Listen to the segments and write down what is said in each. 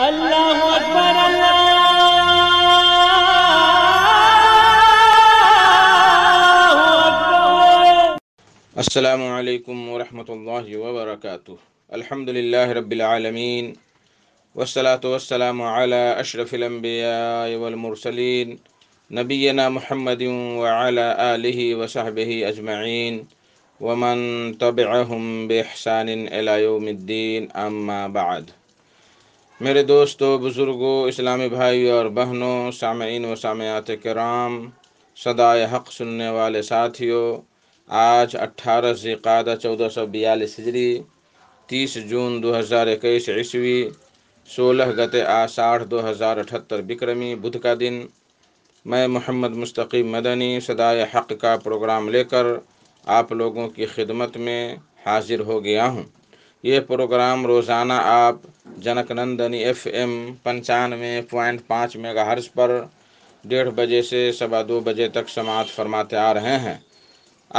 اللہ اکبر اللہ اکبر۔ السلام علیکم ورحمۃ اللہ وبرکاتہ۔ الحمدللہ رب العالمین والصلاة والسلام علی اشرف الانبیاء والمرسلین نبینا محمد وعلی آلہ وصحبہ اجمعین ومن تبعہم بإحسان الی یوم الدین، اما بعد۔ میرے دوستو، بزرگوں، اسلامی بھائیوں اور بہنوں، سامعین و سامعات کرام، صدائے حق سننے والے ساتھیوں، آج 18 ذی-القعدہ 1442 ہجری، 30 جون 2021 عیسوی، 16 گتے آষاڑھ 2078 بکرمی، بدھ کا دن، میں محمد مستقیم مدنی صدائے حق کا پروگرام لے کر آپ لوگوں کی خدمت میں حاضر ہو گیا ہوں۔ یہ پروگرام روزانہ آپ junk Nandini FM 95.5 mega hertz پر 1:30 بجے سے 2:15 بجے تک سماعت فرماتے آ رہے ہیں۔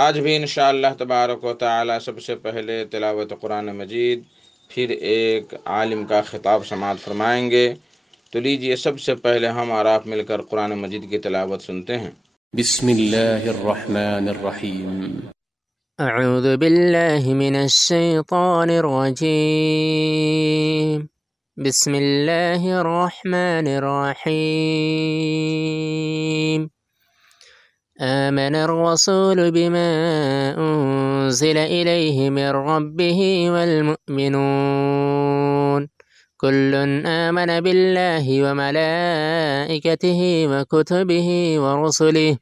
آج بھی انشاءاللہ تبارک و تعالی سب سے پہلے تلاوت قرآن مجید، پھر ایک عالم کا خطاب سماعت فرمائیں گے۔ تو لیجئے سب سے پہلے ہم اور آپ مل کر قرآن مجید کی تلاوت سنتے ہیں۔ بسم اللہ الرحمن الرحیم۔ اعوذ باللہ من الشیطان الرجیم، بسم اللہ الرحمن الرحیم۔ آمن الرسول بما انزل الیہ من ربہ والمؤمنون كل آمن بالله وملائكته وكتبه ورسله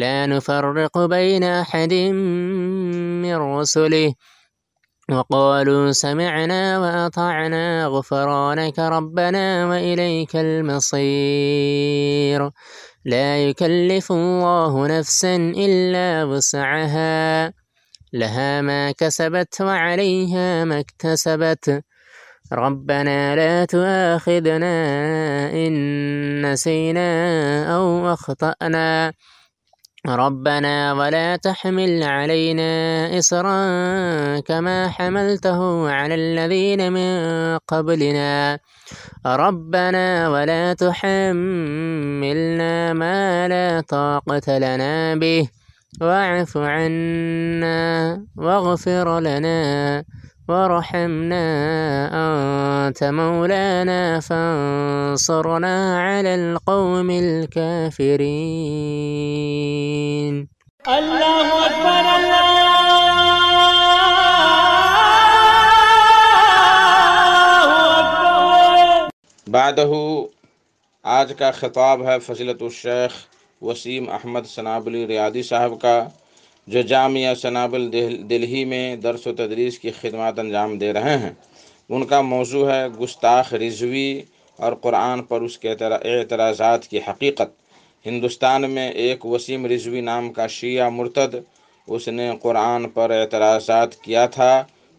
لا نفرق بين أحد من رسله وقالوا سمعنا وأطعنا غفرانك ربنا وإليك المصير لا يكلف الله نفسا إلا وسعها لها ما كسبت وعليها ما اكتسبت ربنا لا تؤاخذنا إن نسينا أو أخطأنا ربنا ولا تحمل علينا إصرا كما حملته على الذين من قبلنا ربنا ولا تحملنا ما لا طاقة لنا به واعف عنا واغفر لنا وارحمنا أنت مولانا فانصرنا على القوم الكافرين۔ اللہ اکبر اللہ اکبر۔ بعدہ آج کا خطاب ہے فضیلت الشیخ وسیم احمد سنابلی ریاضی صاحب کا، جو جامعہ سنابل دلہی میں درس و تدریس کی خدمات انجام دے رہے ہیں۔ ان کا موضوع ہے گستاخ رضوی اور قرآن پر اس کے اعتراضات کی حقیقت۔ ہندوستان میں ایک وسیم رضوی نام کا شیعہ مرتد، اس نے قرآن پر اعتراضات کیا تھا۔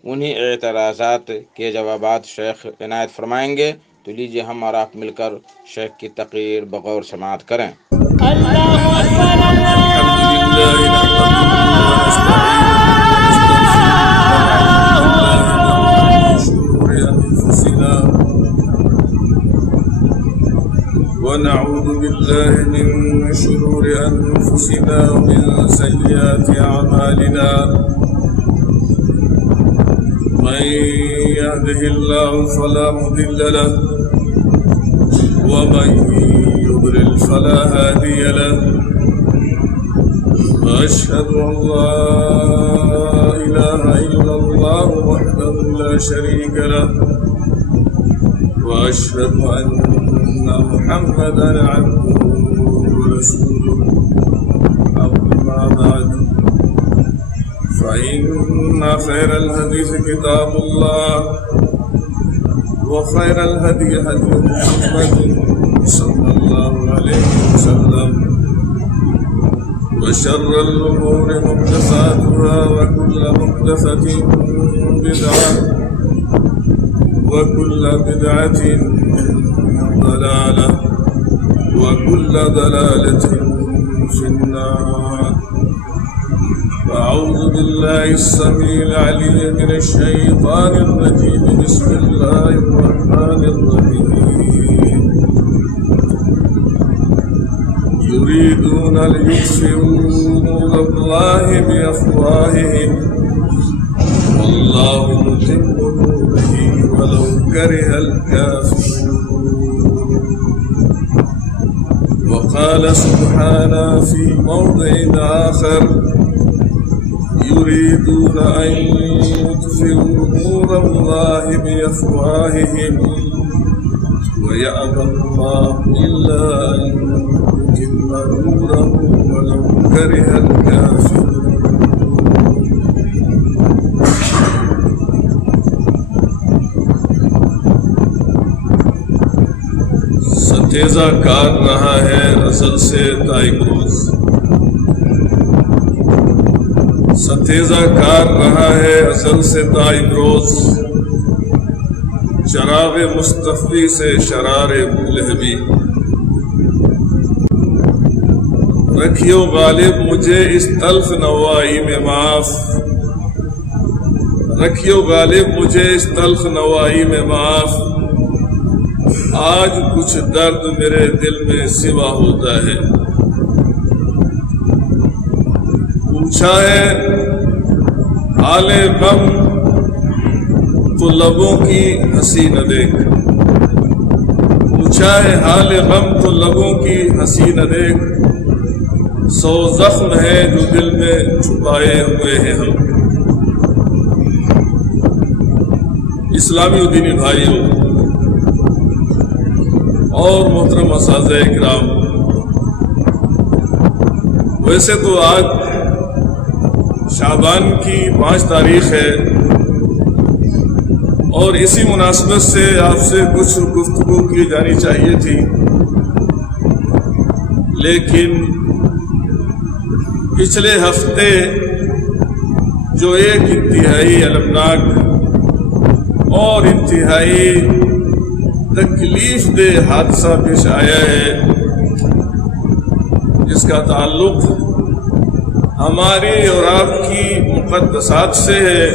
انہی اعتراضات کے جوابات شیخ عنایت فرمائیں گے۔ تو لیجئے ہم اور آپ مل کر شیخ کی تقریر بغور سماعت کریں۔ اللہ اکبر اللہ ونعوذ بالله من شرور أنفسنا ومن سيئات أعمالنا من يهده الله فلا مضل له ومن يضلل فلا هادي له وأشهد أن لا إله إلا الله وحده لا شريك له وأشهد أن محمدا عبده ورسوله أما بعد فإن خير الحديث كتاب الله وخير الهدي هدي محمد صلى الله عليه وسلم وشر الأمور محدثاتها وكل محدثة بدعة وكل بدعة ضلالة وكل ضلالة في النار أعوذ بالله السميع العليم من الشيطان الرجيم. بسم الله الرحمن الرحيم. يريدون ليطفئوا نور الله بأفواههم والله متم نوره ولو كره الكافرون. وقال سبحانه في موضع آخر يريدون أن يطفئوا نور الله بأفواههم ويأبى الله إلا أن يتم نوره ولو كره الكافرون. ستیزہ کار رہا ہے ازل سے تائق روز. ستیزہ کار رہا ہے ازل سے تائق روز. چراغ مستفی سے شرار بولہبی. رکھیو غالب مجھے اس تلخ نوائی میں معاف. رکھیو غالب مجھے اس تلخ نوائی میں معاف. آج کچھ درد میرے دل میں سوا ہوتا ہے. پوچھا ہے حال غم تو لبوں کی ہنسی نہ دیکھ. پوچھا ہے حال غم تو لبوں کی ہنسی نہ دیکھ. 100 زخم ہے جو دل میں چھپائے ہوئے ہیں ہم. اسلامی و دینی بھائیوں اور محترم اساتذہ کرام، ویسے تو آج شعبان کی 5 تاریخ ہے اور اسی مناسبت سے آپ سے کچھ گفتگو کی جانی چاہیے تھی، لیکن پچھلے ہفتے جو ایک انتہائی المناک اور انتہائی تکلیف دہ حادثہ پیش آیا ہے، جس کا تعلق ہماری اور آپ کی مقدسات سے ہے،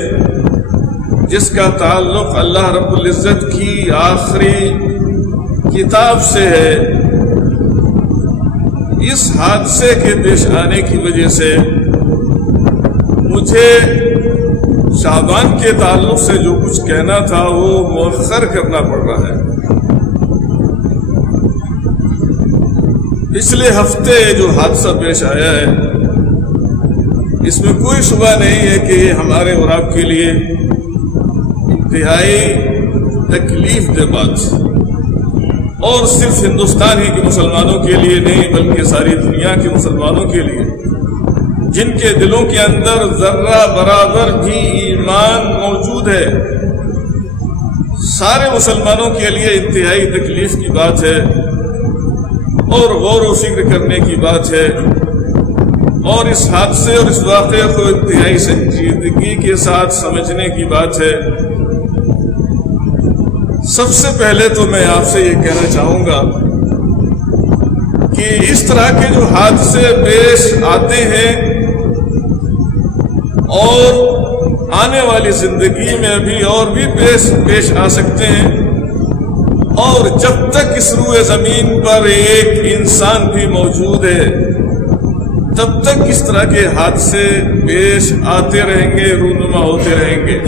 جس کا تعلق اللہ رب العزت کی آخری کتاب سے ہے. اس حادثے کے پیش آنے کی وجہ سے مجھے شعبان کے تعلق سے جو کچھ کہنا تھا وہ مؤخر کرنا پڑ رہا ہے. پچھلے ہفتے جو حادثہ پیش آیا ہے اس میں کوئی شبہ نہیں ہے کہ یہ ہمارے اور آپ کے لیے انتہائی تکلیف دہ بات، اور صرف ہندوستان ہی کے مسلمانوں کے لیے نہیں بلکہ ساری دنیا کے مسلمانوں کے لیے، جن کے دلوں کے اندر ذرہ برابر بھی ایمان موجود ہے، سارے مسلمانوں کے لیے انتہائی تکلیف کی بات ہے اور غور و فکر کرنے کی بات ہے، اور اس حادثے اور اس واقعے کو انتہائی سنجیدگی کے ساتھ سمجھنے کی بات ہے. سب سے پہلے تو میں آپ سے یہ کہنا چاہوں گا کہ اس طرح کے جو حادثے پیش آتے ہیں اور آنے والی زندگی میں ابھی اور بھی پیش آ سکتے ہیں، اور جب تک اس روئے زمین پر ایک انسان بھی موجود ہے تب تک اس طرح کے حادثے پیش آتے رہیں گے، رونما ہوتے رہیں گے.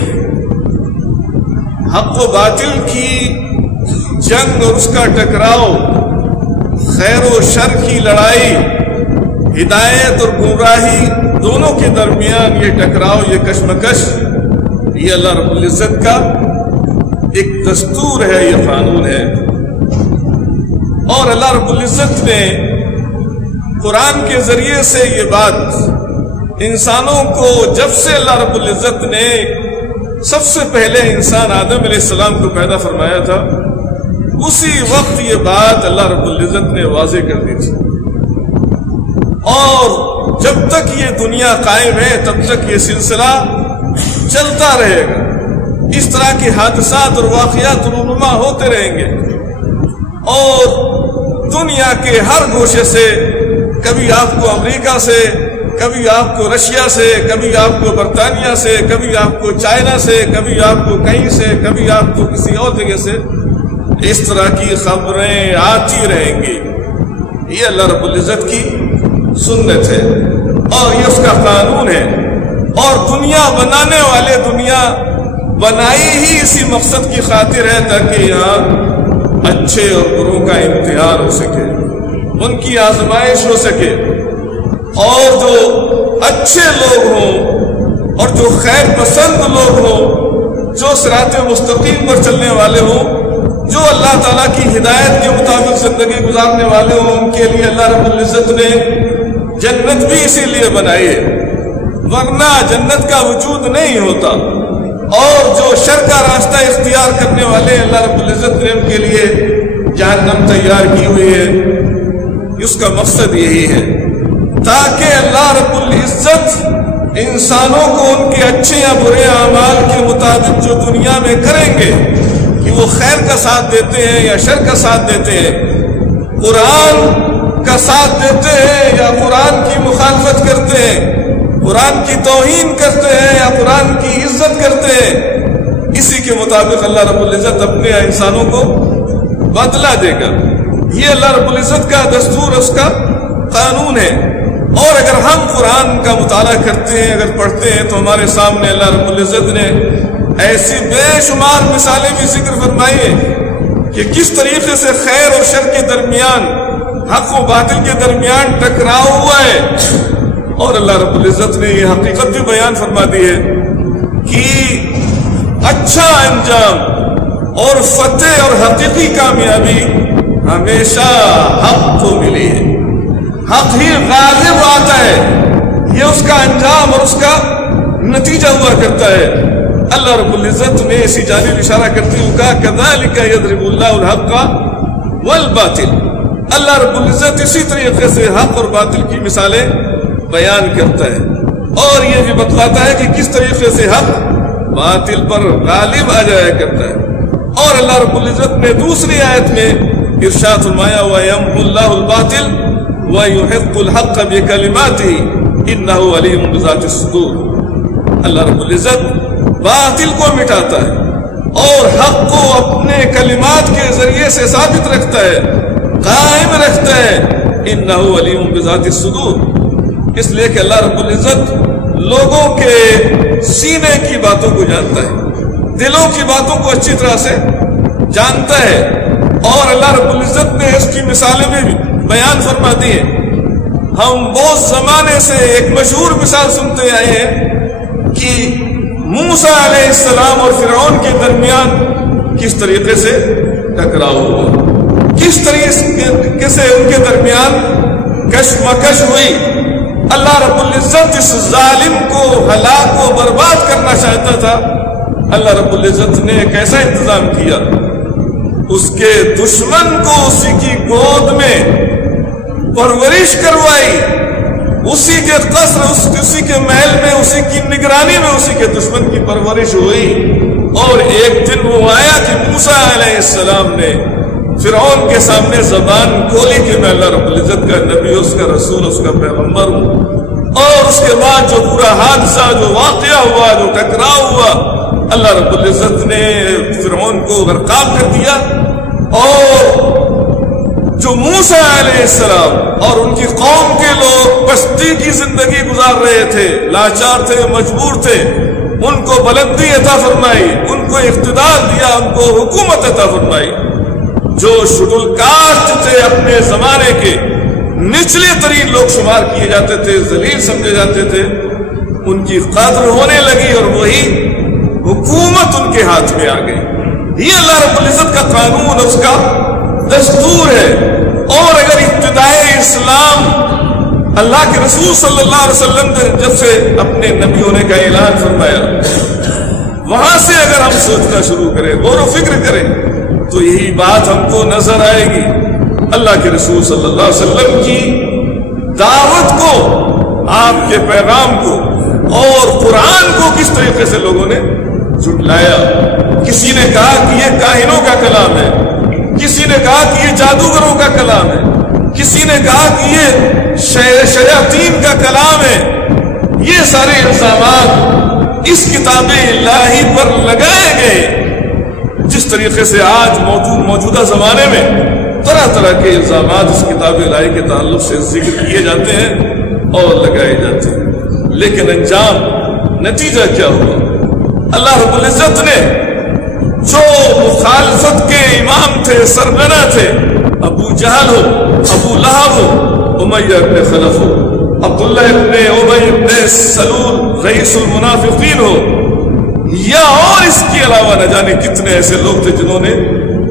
حق و باطل کی جنگ اور اس کا ٹکراؤ، خیر و شر کی لڑائی، ہدایت اور گمراہی دونوں کے درمیان یہ ٹکراؤ، یہ کشمکش، یہ اللہ رب العزت کا ایک دستور ہے، یہ قانون ہے. اور اللہ رب العزت نے قرآن کے ذریعے سے یہ بات انسانوں کو، جب سے اللہ رب العزت نے سب سے پہلے انسان آدم علیہ السلام کو پیدا فرمایا تھا، اسی وقت یہ بات اللہ رب العزت نے واضح کر دی تھی. اور جب تک یہ دنیا قائم ہے تب تک یہ سلسلہ چلتا رہے گا. اس طرح کے حادثات اور واقعات رونما ہوتے رہیں گے، اور دنیا کے ہر گوشے سے، کبھی آپ کو امریکہ سے، کبھی آپ کو رشیا سے، کبھی آپ کو برطانیہ سے، کبھی آپ کو چائنا سے، کبھی آپ کو کہیں سے، کبھی آپ کو کسی اور جگہ سے اس طرح کی خبریں آتی رہیں گی۔ یہ اللہ رب العزت کی سنت ہے اور یہ اس کا قانون ہے، اور دنیا بنانے والے دنیا بنائی ہی اسی مقصد کی خاطر ہے تاکہ یہاں اچھے اور بروں کا امتحان ہو سکے، ان کی آزمائش ہو سکے، اور جو اچھے لوگ ہوں اور جو خیر پسند لوگ ہوں، جو صراط مستقیم پر چلنے والے ہوں، جو اللہ تعالیٰ کی ہدایت کے مطابق زندگی گزارنے والے ہوں، ان کے لیے اللہ رب العزت نے جنت بھی اسی لیے بنائی ہے، ورنہ جنت کا وجود نہیں ہوتا۔ اور جو شر کا راستہ اختیار کرنے والے اللہ رب العزت نے ان کے لیے جہنم تیار کی ہوئی ہے۔ اس کا مقصد یہی ہے تاکہ اللہ رب العزت انسانوں کو ان کے اچھے یا برے اعمال کے مطابق جو دنیا میں کریں گے کہ وہ خیر کا ساتھ دیتے ہیں یا شر کا ساتھ دیتے ہیں، قرآن کا ساتھ دیتے ہیں یا قرآن کی مخالفت کرتے ہیں، قرآن کی توہین کرتے ہیں یا قرآن کی عزت کرتے ہیں، اسی کے مطابق اللہ رب العزت اپنے انسانوں کو بدلہ دے گا۔ یہ اللہ رب العزت کا دستور، اس کا قانون ہے۔ اور اگر ہم قرآن کا مطالعہ کرتے ہیں، اگر پڑھتے ہیں، تو ہمارے سامنے اللہ رب العزت نے ایسی بے شمار مثالیں بھی ذکر فرمائی ہیں کہ کس طریقے سے خیر اور شر کے درمیان، حق و باطل کے درمیان ٹکراؤ ہوا ہے، اور اللہ رب العزت نے یہ حقیقت بھی بیان فرما دی ہے کہ اچھا انجام اور فتح اور حقیقی کامیابی ہمیشہ حق کو ملی ہے، حق ہی غالب آتا ہے، یہ اس کا انجام اور اس کا نتیجہ ہوا کرتا ہے۔ اللہ رب العزت نے اسی جانب اشارہ کرتے ہوئے کہا کذالک یضرب اللہ الحق والباطل، اللہ رب العزت اسی طریقے سے حق اور باطل کی مثالیں بیان کرتا ہے، اور یہ بھی بتلاتا ہے کہ کس طریقے سے حق باطل پر غالب آ جایا کرتا ہے۔ اور اللہ رب العزت نے دوسری آیت میں ارشاد فرمایا وَيَمْحُ اللَّهُ الْبَاطِلَ وَيُحِقُّ الْحَقَّ بِكَلِمَاتِهِ إِنَّهُ عَلِيمٌ بِذَاتِ الصُّدُورِ، اللہ رب العزت باطل کو مٹاتا ہے اور حق کو اپنے کلمات کے ذریعے سے ثابت رکھتا ہے، قائم رکھتا ہے۔ إِنَّهُ عَلِيمٌ بِذَاتِ الصُّدُورِ، اس لیے کہ اللہ رب العزت لوگوں کے سینے کی باتوں کو جانتا ہے، دلوں کی باتوں کو اچھی طرح سے جانتا ہے۔ اور اللہ رب العزت نے اس کی مثالیں بھی بیان فرما دی ہیں۔ ہم بہت زمانے سے ایک مشہور مثال سنتے آئے ہیں کہ موسیٰ علیہ السلام اور فرعون کے درمیان کس طریقے سے ٹکراؤ ہوا، کس طریقے سے ان کے درمیان کشمکش ہوئی۔ اللہ رب العزت اس ظالم کو ہلاک و برباد کرنا چاہتا تھا، اللہ رب العزت نے ایک ایسا انتظام کیا، اس کے دشمن کو اسی کی گود میں پرورش کروائی، اسی کے قصر، اسی کے محل میں، اسی کی نگرانی میں اسی کے دشمن کی پرورش ہوئی۔ اور ایک دن وہ آیا کہ موسیٰ علیہ السلام نے فرعون کے سامنے زبان کھولی کہ میں اللہ رب العزت کا نبی، اس کا رسول، اس کا پیغمبر ہوں۔ اور اس کے بعد جو پورا حادثہ، جو واقعہ ہوا، جو ٹکراؤ ہوا، اللہ رب العزت نے فرعون کو غرقاب کر دیا، اور جو موسیٰ علیہ السلام اور ان کی قوم کے لوگ پستی کی زندگی گزار رہے تھے، لاچار تھے، مجبور تھے، ان کو بلندی عطا فرمائی، ان کو اقتدار دیا، ان کو حکومت عطا فرمائی۔ جو شڈول کاسٹ تھے اپنے زمانے کے، نچلے ترین لوگ شمار کیے جاتے تھے، ذلیل سمجھے جاتے تھے، ان کی قدر ہونے لگی اور وہی حکومت ان کے ہاتھ میں آ گئی۔ یہ اللہ رب العزت کا قانون، اس کا دستور ہے۔ اور اگر ابتدائے اسلام اللہ کے رسول صلی اللہ علیہ وسلم نے جب سے اپنے نبی ہونے کا اعلان فرمایا، وہاں سے اگر ہم سوچنا شروع کریں، غور و فکر کریں، تو یہی بات ہم کو نظر آئے گی۔ اللہ کے رسول صلی اللہ علیہ وسلم کی دعوت کو، آپ کے پیغام کو اور قرآن کو کس طریقے سے لوگوں نے جھٹلایا۔ کسی نے کہا کہ یہ کاہنوں کا کلام ہے، کسی نے کہا کہ یہ جادوگروں کا کلام ہے، کسی نے کہا کہ یہ شیاطین کا کلام ہے. یہ سارے الزامات اس کتاب الہی پر لگائے گئے. جس طریقے سے آج موجودہ زمانے میں طرح طرح کے الزامات اس کتاب الہی کے تعلق سے ذکر کیے جاتے ہیں اور لگائے جاتے ہیں، لیکن انجام نتیجہ کیا ہوا؟ اللہ رب العزت نے جو مخالفت کے امام تھے، سرغنہ تھے، ابو جہل ہو، ابو لہب ہو، امیہ ابن خلف ہو، عبداللہ ابن ابی ابن سلول رئیس المنافقین ہو، یا اور اس کے علاوہ نہ جانے کتنے ایسے لوگ تھے جنہوں نے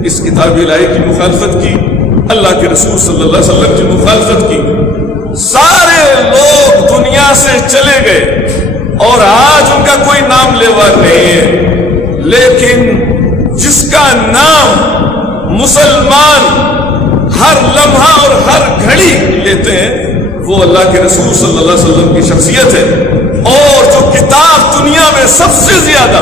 اس کتاب الہی کی مخالفت کی، اللہ کے رسول صلی اللہ علیہ وسلم کی مخالفت کی. سارے لوگ دنیا سے چلے گئے اور آج ان کا کوئی نام لیوا نہیں ہے، لیکن جس کا نام مسلمان ہر لمحہ اور ہر گھڑی لیتے ہیں وہ اللہ کے رسول صلی اللہ علیہ وسلم کی شخصیت ہے. اور جو کتاب دنیا میں سب سے زیادہ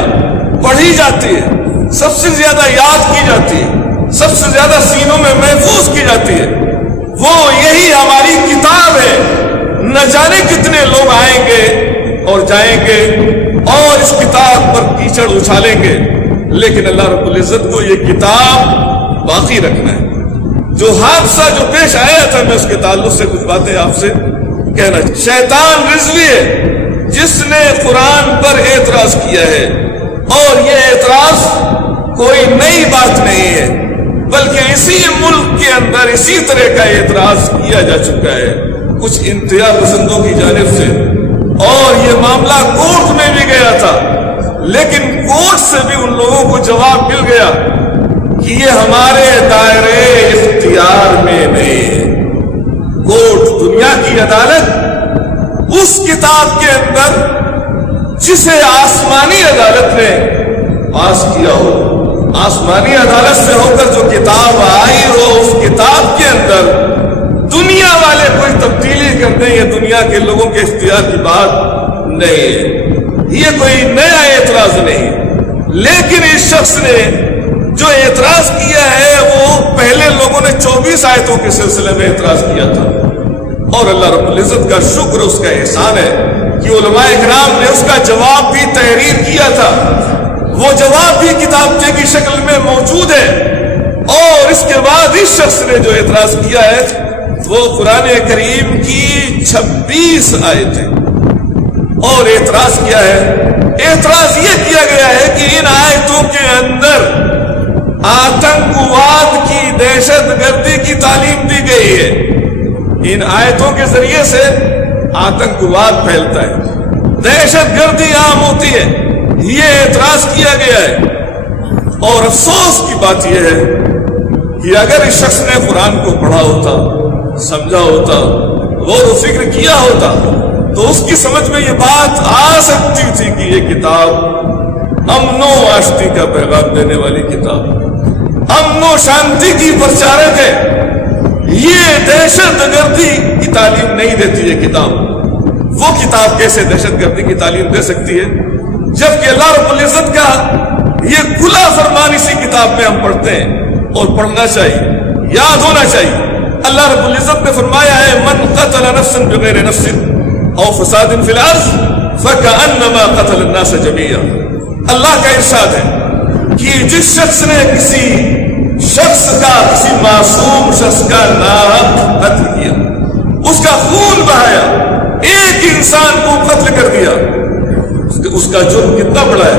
پڑھی جاتی ہے، سب سے زیادہ یاد کی جاتی ہے، سب سے زیادہ سینوں میں محفوظ کی جاتی ہے، وہ یہی ہماری کتاب ہے. نہ جانے کتنے لوگ آئیں گے اور جائیں گے اور اس کتاب پر کیچڑ اچھالیں گے، لیکن اللہ رب العزت کو یہ کتاب باقی رکھنا ہے. جو حادثہ جو پیش آیا تھا، میں اس کے تعلق سے کچھ باتیں آپ سے کہنا چاہتا ہوں. شیطان رضوی ہے جس نے قرآن پر اعتراض کیا ہے، اور یہ اعتراض کوئی نئی بات نہیں ہے، بلکہ اسی ملک کے اندر اسی طرح کا اعتراض کیا جا چکا ہے کچھ انتہا پسندوں کی جانب سے، اور یہ معاملہ کورٹ میں بھی گیا تھا، لیکن کورٹ سے بھی ان لوگوں کو جواب مل گیا کہ یہ ہمارے دائرے اختیار میں نہیں ہے. کورٹ، دنیا کی عدالت، اس کتاب کے اندر جسے آسمانی عدالت نے پاس کیا ہو، آسمانی عدالت سے ہو کر جو کتاب آئی ہو، اس کتاب کے اندر دنیا والے کوئی تبدیلی کر دیں، یہ دنیا کے لوگوں کے اختیار کی بات نہیں ہے، یہ کوئی نیا اعتراض نہیں. لیکن اس شخص نے جو اعتراض کیا ہے وہ پہلے لوگوں نے 24 آیتوں کے سلسلے میں اعتراض کیا تھا، اور اللہ رب العزت کا شکر، اس کا احسان ہے کہ علماء کرام نے اس کا جواب بھی تحریر کیا تھا. وہ جواب بھی کتابچے کی شکل میں موجود ہے. اور اس کے بعد اس شخص نے جو اعتراض کیا ہے وہ قرآن کریم کی 26 آیتیں، اور اعتراض کیا ہے؟ اعتراض یہ کیا گیا ہے کہ ان آیتوں کے اندر آتنکواد کی، دہشت گردی کی تعلیم دی گئی ہے. ان آیتوں کے ذریعے سے آتنکواد پھیلتا ہے، دہشت گردی عام ہوتی ہے، یہ اعتراض کیا گیا ہے. اور افسوس کی بات یہ ہے کہ اگر اس شخص نے قرآن کو پڑھا ہوتا، سمجھا ہوتا، غور و فکر کیا ہوتا، تو اس کی سمجھ میں یہ بات آ سکتی تھی کہ یہ کتاب امن و آشتی کا پیغام دینے والی کتاب، امن و شانتی کی پرچارک ہے. یہ دہشت گردی کی تعلیم نہیں دیتی ہے کتاب. وہ کتاب کیسے دہشت گردی کی تعلیم دے سکتی ہے جبکہ اللہ رب العزت کا یہ کھلا فرمان اسی کتاب میں ہم پڑھتے ہیں اور پڑھنا چاہیے، یاد ہونا چاہیے. اللہ رب العزت نے فرمایا ہے من قتل نفسا بغیر نفس او فساد فی الارض فکأنما قتل الناس جميعا. اللہ کا ارشاد ہے کہ جس شخص نے کسی شخص کا، کسی معصوم شخص کا ناحق قتل کیا، اس کا خون بہایا، ایک انسان کو قتل کر دیا، اس کا جرم کتنا بڑا ہے؟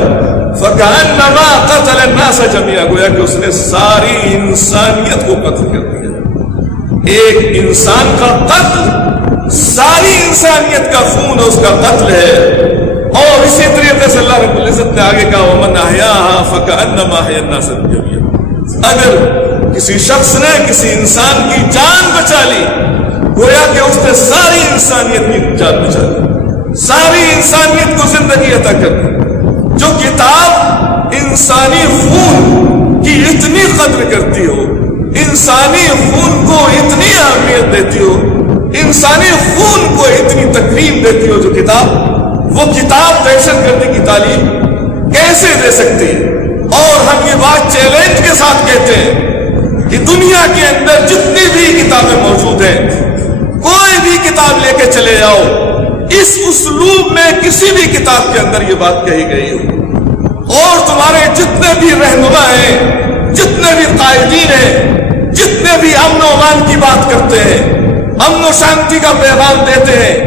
فَكَأَنَّمَا قَتَلَ النَّاسَ جَمِيعًا، گویا کہ اس نے ساری انسانیت کو قتل کر دیا. ایک انسان کا قتل ساری انسانیت کا خون اس کا قتل ہے. اور اسی طریقے سے اللہ رب العزت نے آگے کہا وَمَنْ أَحْيَاهَا فَكَأَنَّمَا أَحْيَا النَّاسَ جَمِيعًا. اگر کسی شخص نے کسی انسان کی جان بچا لی، گویا کہ اس نے ساری انسانیت کی جان بچا لی، ساری انسانیت کو زندگی عطا کر دی. جو کتاب انسانی خون کی اتنی قدر کرتی ہو، انسانی خون کو اتنی اہمیت دیتی ہو، انسانی خون کو اتنی تکریم دیتی ہو جو کتاب، وہ کتاب دہشت گردی کی تعلیم کیسے دے سکتی ہے؟ اور ہم یہ بات چیلنج کے ساتھ کہتے ہیں کہ دنیا کے اندر جتنی بھی کتابیں موجود ہیں، کوئی بھی کتاب لے کے چلے جاؤ، اس اسلوب میں کسی بھی کتاب کے اندر یہ بات کہی گئی ہو۔ اور تمہارے جتنے بھی رہنما ہیں، جتنے بھی قائدین ہیں، جتنے بھی امن و امان کی بات کرتے ہیں، امن و شانتی کا پیغام دیتے ہیں،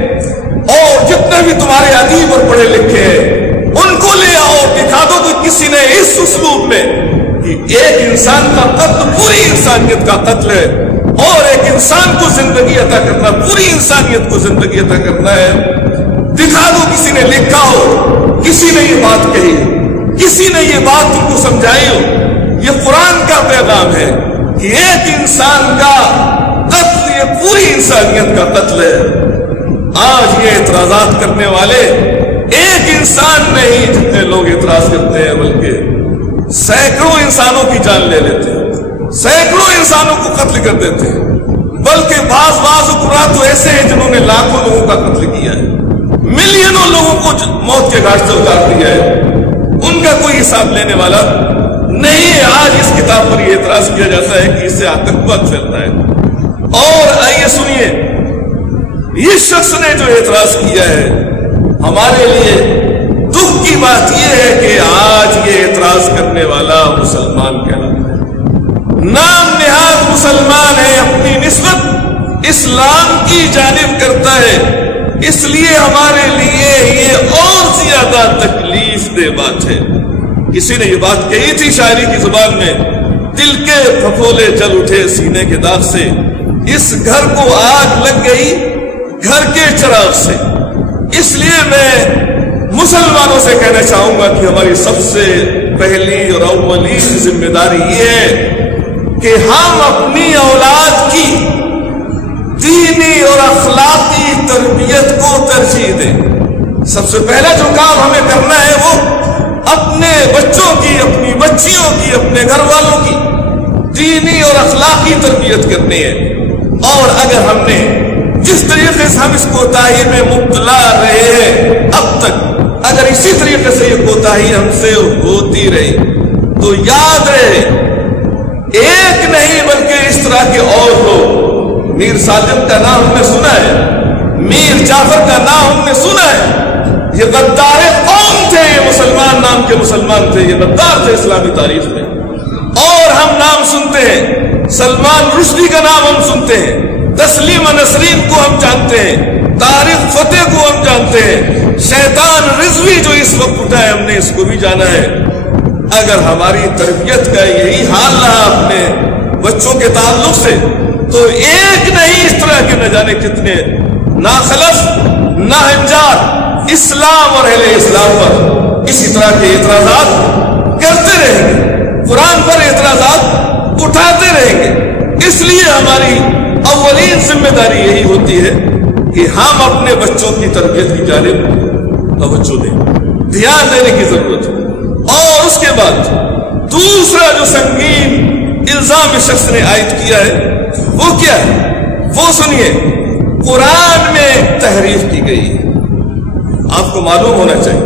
اور جتنے بھی تمہارے ادیب اور پڑھے لکھے ہیں، ان کو لے آؤ، دکھا دو کہ کسی نے اس اسلوب میں کہ ایک انسان کا قتل پوری انسانیت کا قتل ہے، اور ایک انسان کو زندگی عطا کرنا پوری انسانیت کو زندگی عطا کرنا ہے، دکھا دو کسی نے لکھا ہو، کسی نے یہ بات کہی، کسی نے یہ بات تم کو سمجھائی ہو۔ یہ قرآن کا پیغام ہے کہ ایک انسان کا قتل یہ پوری انسانیت کا قتل ہے۔ آج یہ اعتراضات کرنے والے ایک انسان نہیں جتنے لوگ اعتراض کرتے ہیں، بلکہ سینکڑوں انسانوں کی جان لے لیتے ہیں، سینکڑوں انسانوں کو قتل کر دیتے ہیں، بلکہ بعض حکمران تو ایسے ہیں جنہوں نے لاکھوں لوگوں کا قتل کیا ہے، ملینوں لوگوں کو موت کے گھاٹ سے اتار دیا ہے، ان کا کوئی حساب لینے والا نہیں ہے۔ آج اس کتاب پر یہ اعتراض کیا جاتا ہے کہ اس سے آتنکواد پھیلتا ہے۔ اور آئیے سنیے، اس شخص نے جو اعتراض کیا ہے، ہمارے لیے دکھ کی بات یہ ہے کہ آج یہ اعتراض کرنے والا مسلمان کہلاتا ہے، نام نہاد مسلمان ہے، اپنی نسبت اسلام کی جانب کرتا ہے، اس لیے ہمارے لیے یہ اور زیادہ تکلیف دہ بات ہے۔ کسی نے یہ بات کہی تھی شاعری کی زبان میں، دل کے پھپھولے جل اٹھے سینے کے داغ سے، اس گھر کو آگ لگ گئی گھر کے چراغ سے۔ اس لیے میں مسلمانوں سے کہنا چاہوں گا کہ ہماری سب سے پہلی اور اولین ذمہ داری یہ ہے کہ ہم اپنی اولاد کی دینی اور اخلاقی تربیت کو ترجیح دیں۔ سب سے پہلا جو کام ہمیں کرنا ہے وہ اپنے بچوں کی، اپنی بچیوں کی، اپنے گھر والوں کی دینی اور اخلاقی تربیت کرنی ہے۔ اور اگر ہم نے جس طریقے سے ہم اس کوتاہی میں مبتلا رہے ہیں اب تک، اگر اسی طریقے سے یہ کوتاہی ہم سے ہوتی رہی تو یاد رہے ایک نہیں بلکہ اس طرح کے اور لوگ، میر صادق کا نام ہم نے سنا ہے، میر جعفر کا نام ہم نے سنا ہے، یہ غدار قوم تھے، یہ مسلمان نام کے مسلمان تھے، یہ غدار تھے اسلامی تاریخ میں۔ اور ہم نام سنتے ہیں، سلمان رشدی کا نام ہم سنتے ہیں، تسلیمہ نسرین کو ہم جانتے ہیں، طارق فتح کو ہم جانتے ہیں، شیطان رضوی جو اس وقت اٹھا ہے ہم نے اس کو بھی جانا ہے۔ اگر ہماری تربیت کا یہی حال رہا اپنے بچوں کے تعلق سے تو ایک نہیں اس طرح کے نہ جانے کتنے ناخلف ناہنجار اسلام اور اہل اسلام پر اسی طرح کے اعتراضات کرتے رہیں گے، قرآن پر اعتراضات اٹھاتے رہیں گے۔ اس لیے ہماری اولین ذمہ داری یہی ہوتی ہے کہ ہم اپنے بچوں کی تربیت کی جانب توجہ دیں، دھیان دینے کی ضرورت ہے۔ اور اس کے بعد دوسرا جو سنگین الزام اس شخص نے عائد کیا ہے وہ کیا ہے، وہ سنیے، قرآن میں تحریف کی گئی ہے۔ آپ کو معلوم ہونا چاہیے،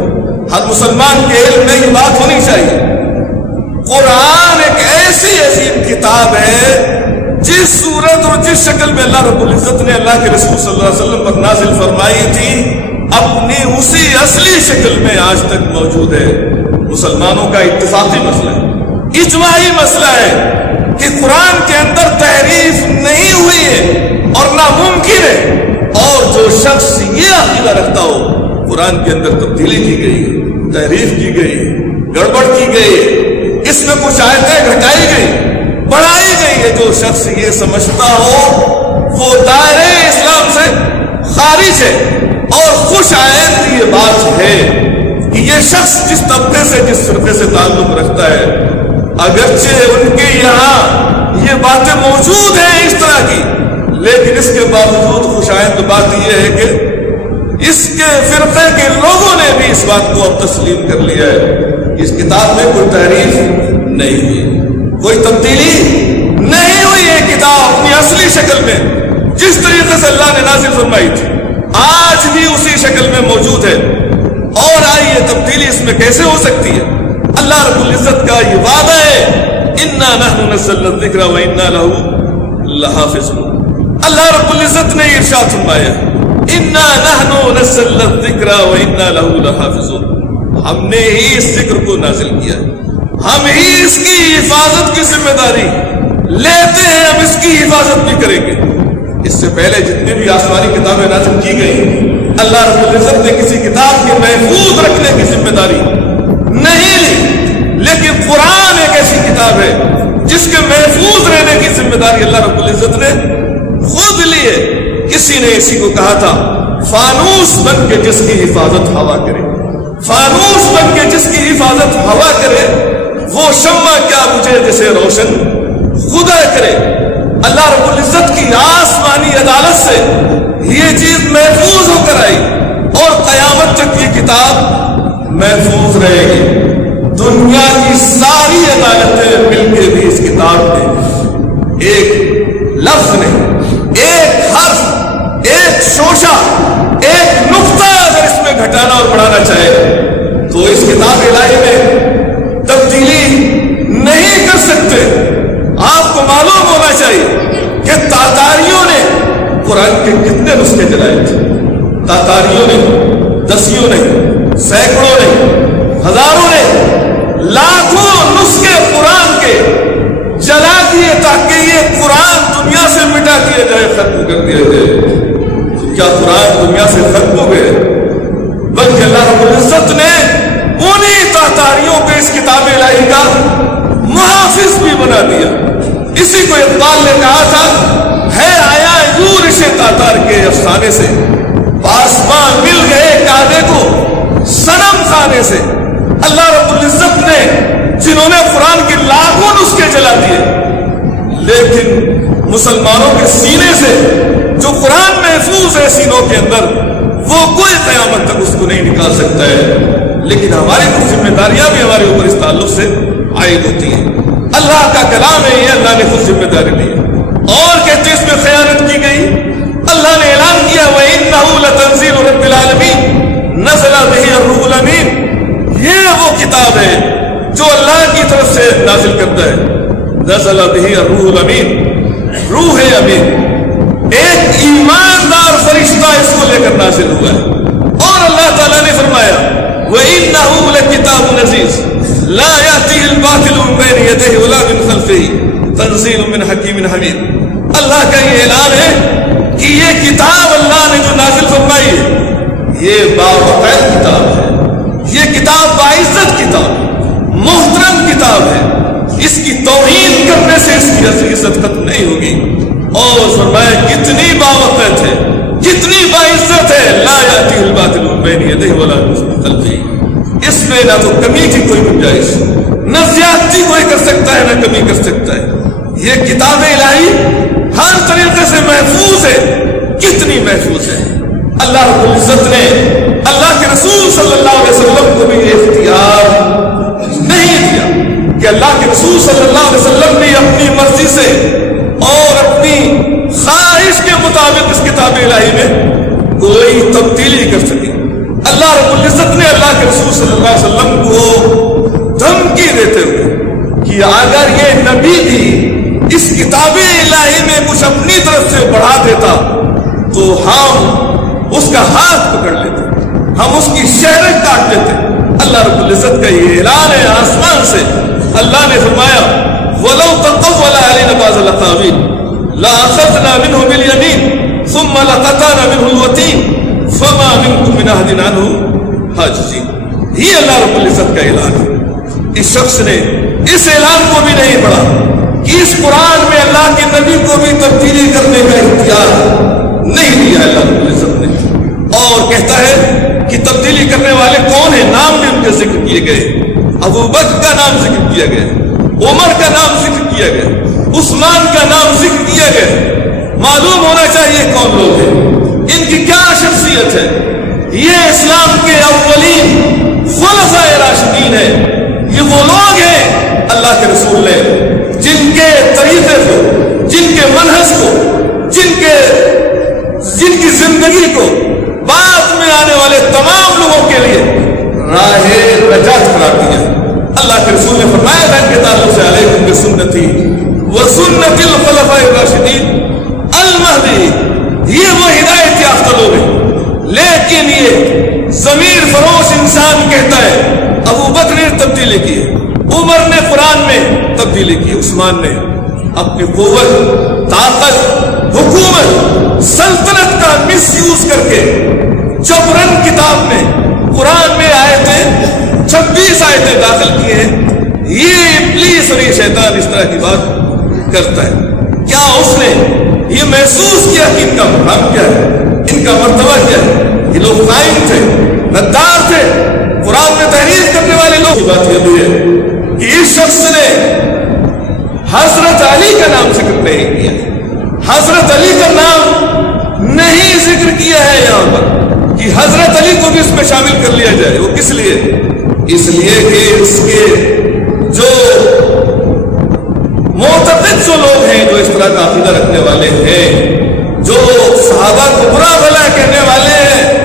ہر مسلمان کے علم میں یہ بات ہونی چاہیے، قرآن ایک ایسی عظیم کتاب ہے جس صورت اور جس شکل میں اللہ رب العزت نے اللہ کے رسول صلی اللہ علیہ وسلم پر نازل فرمائی تھی اپنی اسی اصلی شکل میں آج تک موجود ہے۔ مسلمانوں کا اتفاقی مسئلہ ہے، اجماعی مسئلہ ہے کہ قرآن کے اندر تحریف نہیں ہوئی ہے اور ناممکن ہے، اور جو شخص یہ عقیدہ رکھتا ہو قرآن کے اندر تبدیلی کی گئی، تحریف کی گئی، گڑبڑ کی گئی، اس میں کچھ آیتیں گھٹائی گئی، بڑھائی گئی ہے، جو شخص یہ سمجھتا ہو وہ دائرے اسلام سے خارج ہے۔ اور خوش آئند یہ بات ہے کہ یہ شخص جس طبقے سے، جس فرقے سے تعلق رکھتا ہے، اگرچہ ان کے یہاں یہ باتیں موجود ہیں اس طرح کی، لیکن اس کے باوجود خوش آئند بات یہ ہے کہ اس کے فرقے کے لوگوں نے بھی اس بات کو اب تسلیم کر لیا ہے، اس کتاب میں کوئی تحریف نہیں ہوئی، کوئی تبدیلی نہیں ہوئی ہے، کتاب اپنی اصلی شکل میں جس طریقے سے اللہ نے نازل فرمائی تھی آج بھی اسی شکل میں موجود ہے۔ اور آئیے تبدیلی اس میں کیسے ہو سکتی ہے؟ اللہ رب العزت کا یہ وعدہ ہے، اِنَّا نَحْنُ نَزَّلْنَا الذِّكْرَ وَإِنَّا لَهُ لَحَافِظُونَ، اللہ رب العزت نے ارشاد فرمایا انا نحن نزلنا الذکر وانا له لحافظون، ہم نے ہی اس ذکر کو نازل کیا، ہم ہی اس کی حفاظت کی ذمہ داری لیتے ہیں، ہم اس کی حفاظت بھی کریں گے۔ اس سے پہلے جتنی بھی آسمانی کتابیں نازل کی گئی اللہ رب العزت نے کسی کتاب کے محفوظ رکھنے کی ذمہ داری نہیں لی، لیکن قرآن ایک ایسی کتاب ہے جس کے محفوظ رہنے کی ذمہ داری اللہ رب العزت نے خود لی ہے۔ کسی نے اسی کو کہا تھا فانوس بن کے جس کی حفاظت ہوا کرے، فانوس بن کے جس کی حفاظت ہوا کرے وہ شمع کیا بجھے جسے روشن خدا کرے۔ اللہ رب العزت کی آسمانی عدالت سے یہ چیز محفوظ ہو کر آئی اور قیامت تک یہ کتاب محفوظ رہے گی۔ دنیا کی ساری عدالتیں مل کے بھی اس کتاب میں ایک لفظ نہیں، ایک حرف، ایک شوشہ، ایک نقطہ اگر اس میں گھٹانا اور بڑھانا چاہے تو اس کتاب الہی میں تبدیلی نہیں کر سکتے۔ آپ کو معلوم ہونا چاہیے کہ تاتاریوں نے قرآن کے کتنے نسخے جلائے تھے۔ تاتاریوں نے دسیوں نے، سینکڑوں نے، ہزاروں نے، لاکھوں نسخے قرآن کے جلا دیے تاکہ یہ قرآن دنیا سے مٹا دیا جائے، ختم کر دیا جائے۔ کیا قرآن دنیا سے ختم ہو گئے؟ بلکہ اللہ رب العزت نے انہی تاتاریوں کو اس کتاب الہی کا محافظ بھی بنا دیا۔ اسی کو اقبال نے کہا تھا ہے آیا یورش تاتار کے افسانے سے، پاسبان مل گئے کعبے کو صنم خانے سے۔ اللہ رب العزت نے جنہوں نے قرآن کے لاکھوں نسخے جلا دیے، لیکن مسلمانوں کے سینے سے جو قرآن محفوظ ہے سینوں کے اندر، وہ کوئی قیامت تک اس کو نہیں نکال سکتا ہے۔ لیکن ہماری کچھ ذمہ داریاں بھی ہمارے اوپر اس تعلق سے عائد ہوتی ہیں۔ اللہ کا کلام ہے، یہ اللہ نے خود ذمہ داری لی اور کہتے اس میں خیانت کی گئی۔ اللہ نے اعلان کیا وَإِنَّهُ لَتَنزِيلُ رَبِّ الْعَالَمِينَ نَزَلَ بِهِ الرُّوحُ الْأَمِينُ، یہ وہ کتاب ہے جو اللہ کی طرف سے نازل کرتا ہے۔ نَزَلَ بِهِ الرُّوحُ الْأَمِينُ، روح امین، ایک ایماندار فرشتہ اس کو لے کر نازل ہوا ہے۔ اور اللہ تعالیٰ نے فرمایا وَإِنَّهُ لَكِتَابٌ عَزِيزٌ لا يأتيه الباطل من بين يديه ولا من خلفه تنزيل من حكيم حميد۔ اللہ کا یہ اعلان ہے کہ یہ کتاب اللہ نے جو نازل فرمائی ہے یہ باوقار کتاب ہے، یہ کتاب باعزت کتاب ہے، محترم کتاب ہے، اس کی توہین کرنے سے اس کی عزت ختم نہیں ہوگی۔ اور فرمایا کتنی باوقار ہے، کتنی باعزت ہے، لا يأتيه الباطل من بين يديه ولا من خلفه، اس میں نہ تو کمی کی کوئی گنجائش، نہ زیادتی کوئی کر سکتا ہے، نہ کمی کر سکتا ہے۔ یہ کتاب الہی ہر طریقے سے محفوظ ہے۔ کتنی محفوظ ہے؟ اللہ رب العزت نے اللہ کے رسول صلی اللہ علیہ وسلم کو بھی یہ اختیار نہیں دیا کہ اللہ کے رسول صلی اللہ علیہ وسلم بھی اپنی مرضی سے اور اپنی خواہش کے مطابق اس کتاب الہی میں کوئی تبدیلی کر سکے۔ اللہ رب العزت نے اللہ کے رسول صلی اللہ علیہ وسلم کو دھمکی دیتے ہوئے کہ اگر یہ نبی بھی اس کتاب الہی میں کچھ اپنی طرف سے بڑھا دیتا تو ہم اس کا ہاتھ پکڑ لیتے، ہم اس کی شہرت کاٹ دیتے۔ اللہ رب العزت کا یہ اعلان ہے آسمان سے۔ اللہ نے فرمایا وَلَوْ تَقَوَّلَ عَلَيْنَا بَعْضَ الْأَقَاوِيلِ لَأَخَذْنَا مِنْهُ بِالْيَمِينِ ثُمَّ لَقَطَعْنَا مِنْهُ الْوَتِينَ فما منکم من احد عنہ حاجزین۔ یہ اللہ رب العزت کا اعلان ہے۔ اس شخص نے اس اعلان کو بھی نہیں پڑھا کہ اس قرآن میں اللہ کے نبی کو بھی تبدیلی کرنے کا اختیار نہیں دیا اللہ رب العزت نے، اور کہتا ہے کہ تبدیلی کرنے والے کون ہیں، نام بھی ان کے ذکر کیے گئے۔ ابو بکر کا نام ذکر کیا گیا، عمر کا نام ذکر کیا گیا، عثمان کا نام ذکر کیا گیا۔ معلوم ہونا چاہیے کون لوگ ہیں، ان کی کیا شخصیت ہے۔ یہ اسلام کے اولین خلفائے راشدین ہیں، یہ وہ لوگ ہیں اللہ کے رسول نے جن کے طریقے کو، جن کے منہج کو، جن کی زندگی کو بعد میں آنے والے تمام لوگوں کے لیے راہ نجات قرار دیا۔ اللہ کے رسول نے فرمایا تھا ان کے تعلق سے علیکم بسنتی وسنت الخلفاء الراشدین المہدی ضمیر فروش انسان کہتا ہے ابو بکر نے تبدیلی کی ہے، عمر نے قرآن میں تبدیلی کی، عثمان نے اپنی قوت، طاقت، حکومت، سلطنت کا مس یوز کر کے جبرن کتاب میں قرآن میں آیتیں 26 آیتیں داخل کی ہیں۔ یہ ابلیس اور یہ شیطان اس طرح کی بات کرتا ہے۔ کیا اس نے یہ محسوس کیا کہ ان کا مقام کیا ہے، ان کا مرتبہ کیا ہے؟ یہ لوگ خائن تھے، غدار تھے، قرآن میں تحریف کرنے والے لوگ۔ یہ بات یہ بھی ہے کہ اس شخص نے حضرت علی کا نام ذکر نہیں کیا، حضرت علی کا نام نہیں ذکر کیا ہے یہاں پر کہ حضرت علی کو بھی اس میں شامل کر لیا جائے۔ وہ کس لیے؟ اس لیے کہ اس کے جو معتقد جو لوگ ہیں، جو اس طرح کا عقیدہ رکھنے والے ہیں، جو صحابہ کو برا بھلا کہنے والے ہیں،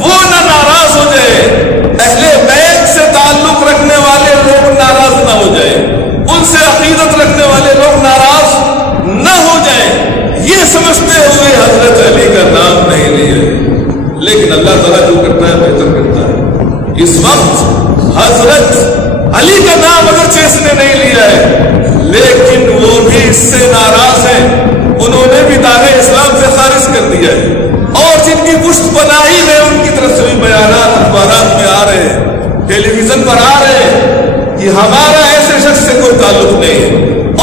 وہ نہ ناراض ہو جائے، اہل بیت سے تعلق رکھنے والے لوگ ناراض نہ ہو جائے، ان سے عقیدت رکھنے والے لوگ ناراض نہ ہو جائیں، یہ سمجھتے ہوئے حضرت علی کا نام نہیں لیا۔ لیکن اللہ تعالیٰ جو کرتا ہے بہتر کرتا ہے۔ اس وقت حضرت علی کا نام اگرچہ اس نے نہیں لیا ہے، لیکن وہ بھی اس سے ناراض ہیں، انہوں نے بھی دار اسلام سے خارج کر دیا ہے، اور جن کی پشت پناہی میں ان کی طرف سے بھی بیانات اخبارات میں آ رہے ہیں، ٹیلی ویژن پر آ رہے ہیں کہ ہمارا ایسے شخص سے کوئی تعلق نہیں ہے،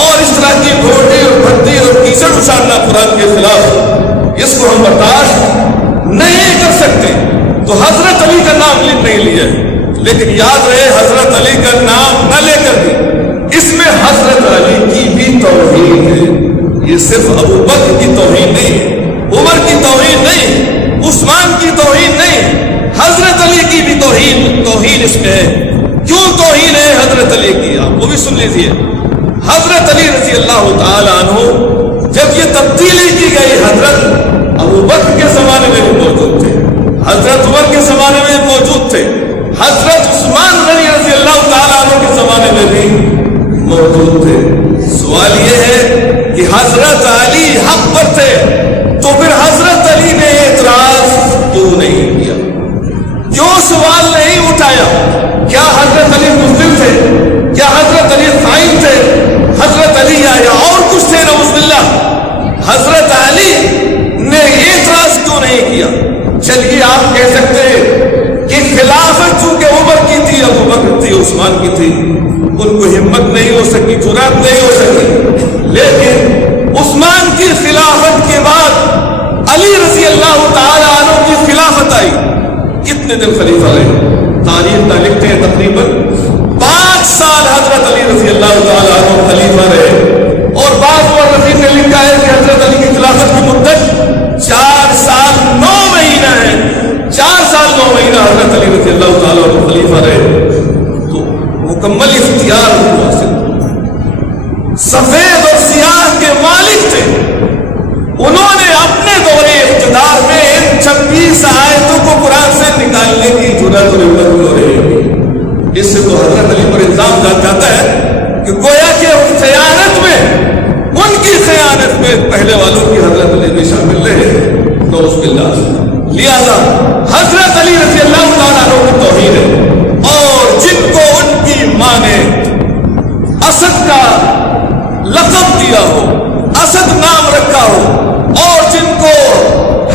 اور اس طرح کی گھوٹی اور بھٹی اور کیچڑ اچھالنا قرآن کے خلاف، اس کو ہم برداشت نہیں کر سکتے۔ تو حضرت علی کا نام نہیں لیا ہے، لیکن یاد رہے حضرت علی کا نام نہ لے کر بھی اس میں حضرت علی کی بھی توہین ہے۔ یہ صرف ابو بکر کی توہین نہیں ہے، عمر کی توہین نہیں، عثمان کی توہین نہیں، حضرت علی کی بھی توہین اس میں ہے۔ کیوں توہین ہے حضرت علی کی؟ آپ وہ بھی سن لیجیے۔ حضرت علی رضی اللہ تعالی عنہ جب یہ تبدیلی کی گئی، حضرت ابو بکر کے زمانے میں بھی موجود تھے، حضرت عمر کے زمانے میں موجود تھے، حضرت عثمان غنی رضی اللہ تعالیٰ عنہ کے زمانے میں بھی موجود تھے۔ سوال یہ ہے کہ حضرت علی حق پر تھے تو پھر حضرت علی نے اعتراض کیوں نہیں کیا؟ کیوں سوال نہیں اٹھایا؟ کیا حضرت علی مزدل تھے؟ کیا حضرت علی خائن تھے؟ حضرت علی یا اور کچھ تھے؟ نعوذ باللہ۔ حضرت علی نے اعتراض کیوں نہیں کیا؟ چلیے آپ کہہ سکتے ہیں کہ خلافت چونکہ عمر کی تھی، ابو بکر تھی، عثمان کی تھی، ان کو ہمت نہیں ہو سکی، جرات نہیں ہو سکی، لیکن عثمان کی خلافت کے بعد علی رضی اللہ تعالی عنہ کی خلافت آئی۔ کتنے دن خلیفہ رہے؟ تاریخ کا لکھتے ہیں تقریباً 5 سال حضرت علی رضی اللہ تعالی عنہ خلیفہ رہے، اور بعض مورخین نے لکھا ہے کہ حضرت علی کی خلافت کی مدت 4 سال 9 مہینہ ہے۔ 4 سال 9 مہینہ حضرت علی رضی اللہ تعالیٰ عنہ خلیفہ رہے، تو مکمل اختیار کو حاصل، سفید اور سیاہ کے مالک تھے۔ انہوں نے اپنے دور اقتدار میں ان 26 آیتوں کو قرآن سے نکالنے کی جرأت اور ہمت ہو رہی ہے۔ اس سے تو حضرت علی پر الزام لگ جاتا ہے کہ گویا کہ خیانت میں، ان کی خیانت میں پہلے والوں کی حضرت علی بھی شامل رہے، نعوذ باللہ۔ لہذا حضرت علی رضی اللہ تعالیٰ عنہ کی توہین ہے، اور جن کو ان کی ماں نے اسد کا لقب دیا ہو، اسد نام رکھا ہو، اور جن کو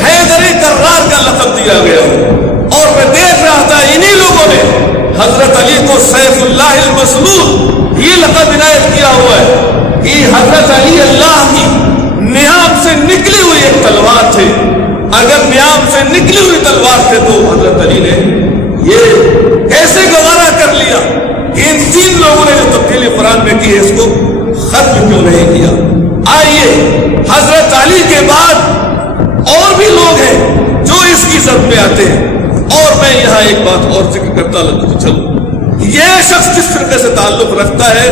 حیدر کرار کا لقب دیا گیا ہو، اور میں دیکھ رہا تھا انہی لوگوں نے حضرت علی کو سیف اللہ المسلول یہ لقب عنایت کیا ہوا ہے کہ حضرت علی اللہ کی نیام سے نکلی ہوئی ایک تلوار تھے۔ اگر نیام سے نکلی ہوئی تلوار تھے تو حضرت علی نے یہ کیسے گوارا کر لیا کہ ان 3 لوگوں نے جو تبدیلی قرآن میں کی ہے اس کو ختم کیوں نہیں کیا؟ آئیے حضرت علی کے بعد اور بھی لوگ ہیں جو اس کی زد میں آتے ہیں، اور میں یہاں ایک بات اور ذکر کرتا چلوں۔ یہ شخص جس فرقے سے تعلق رکھتا ہے،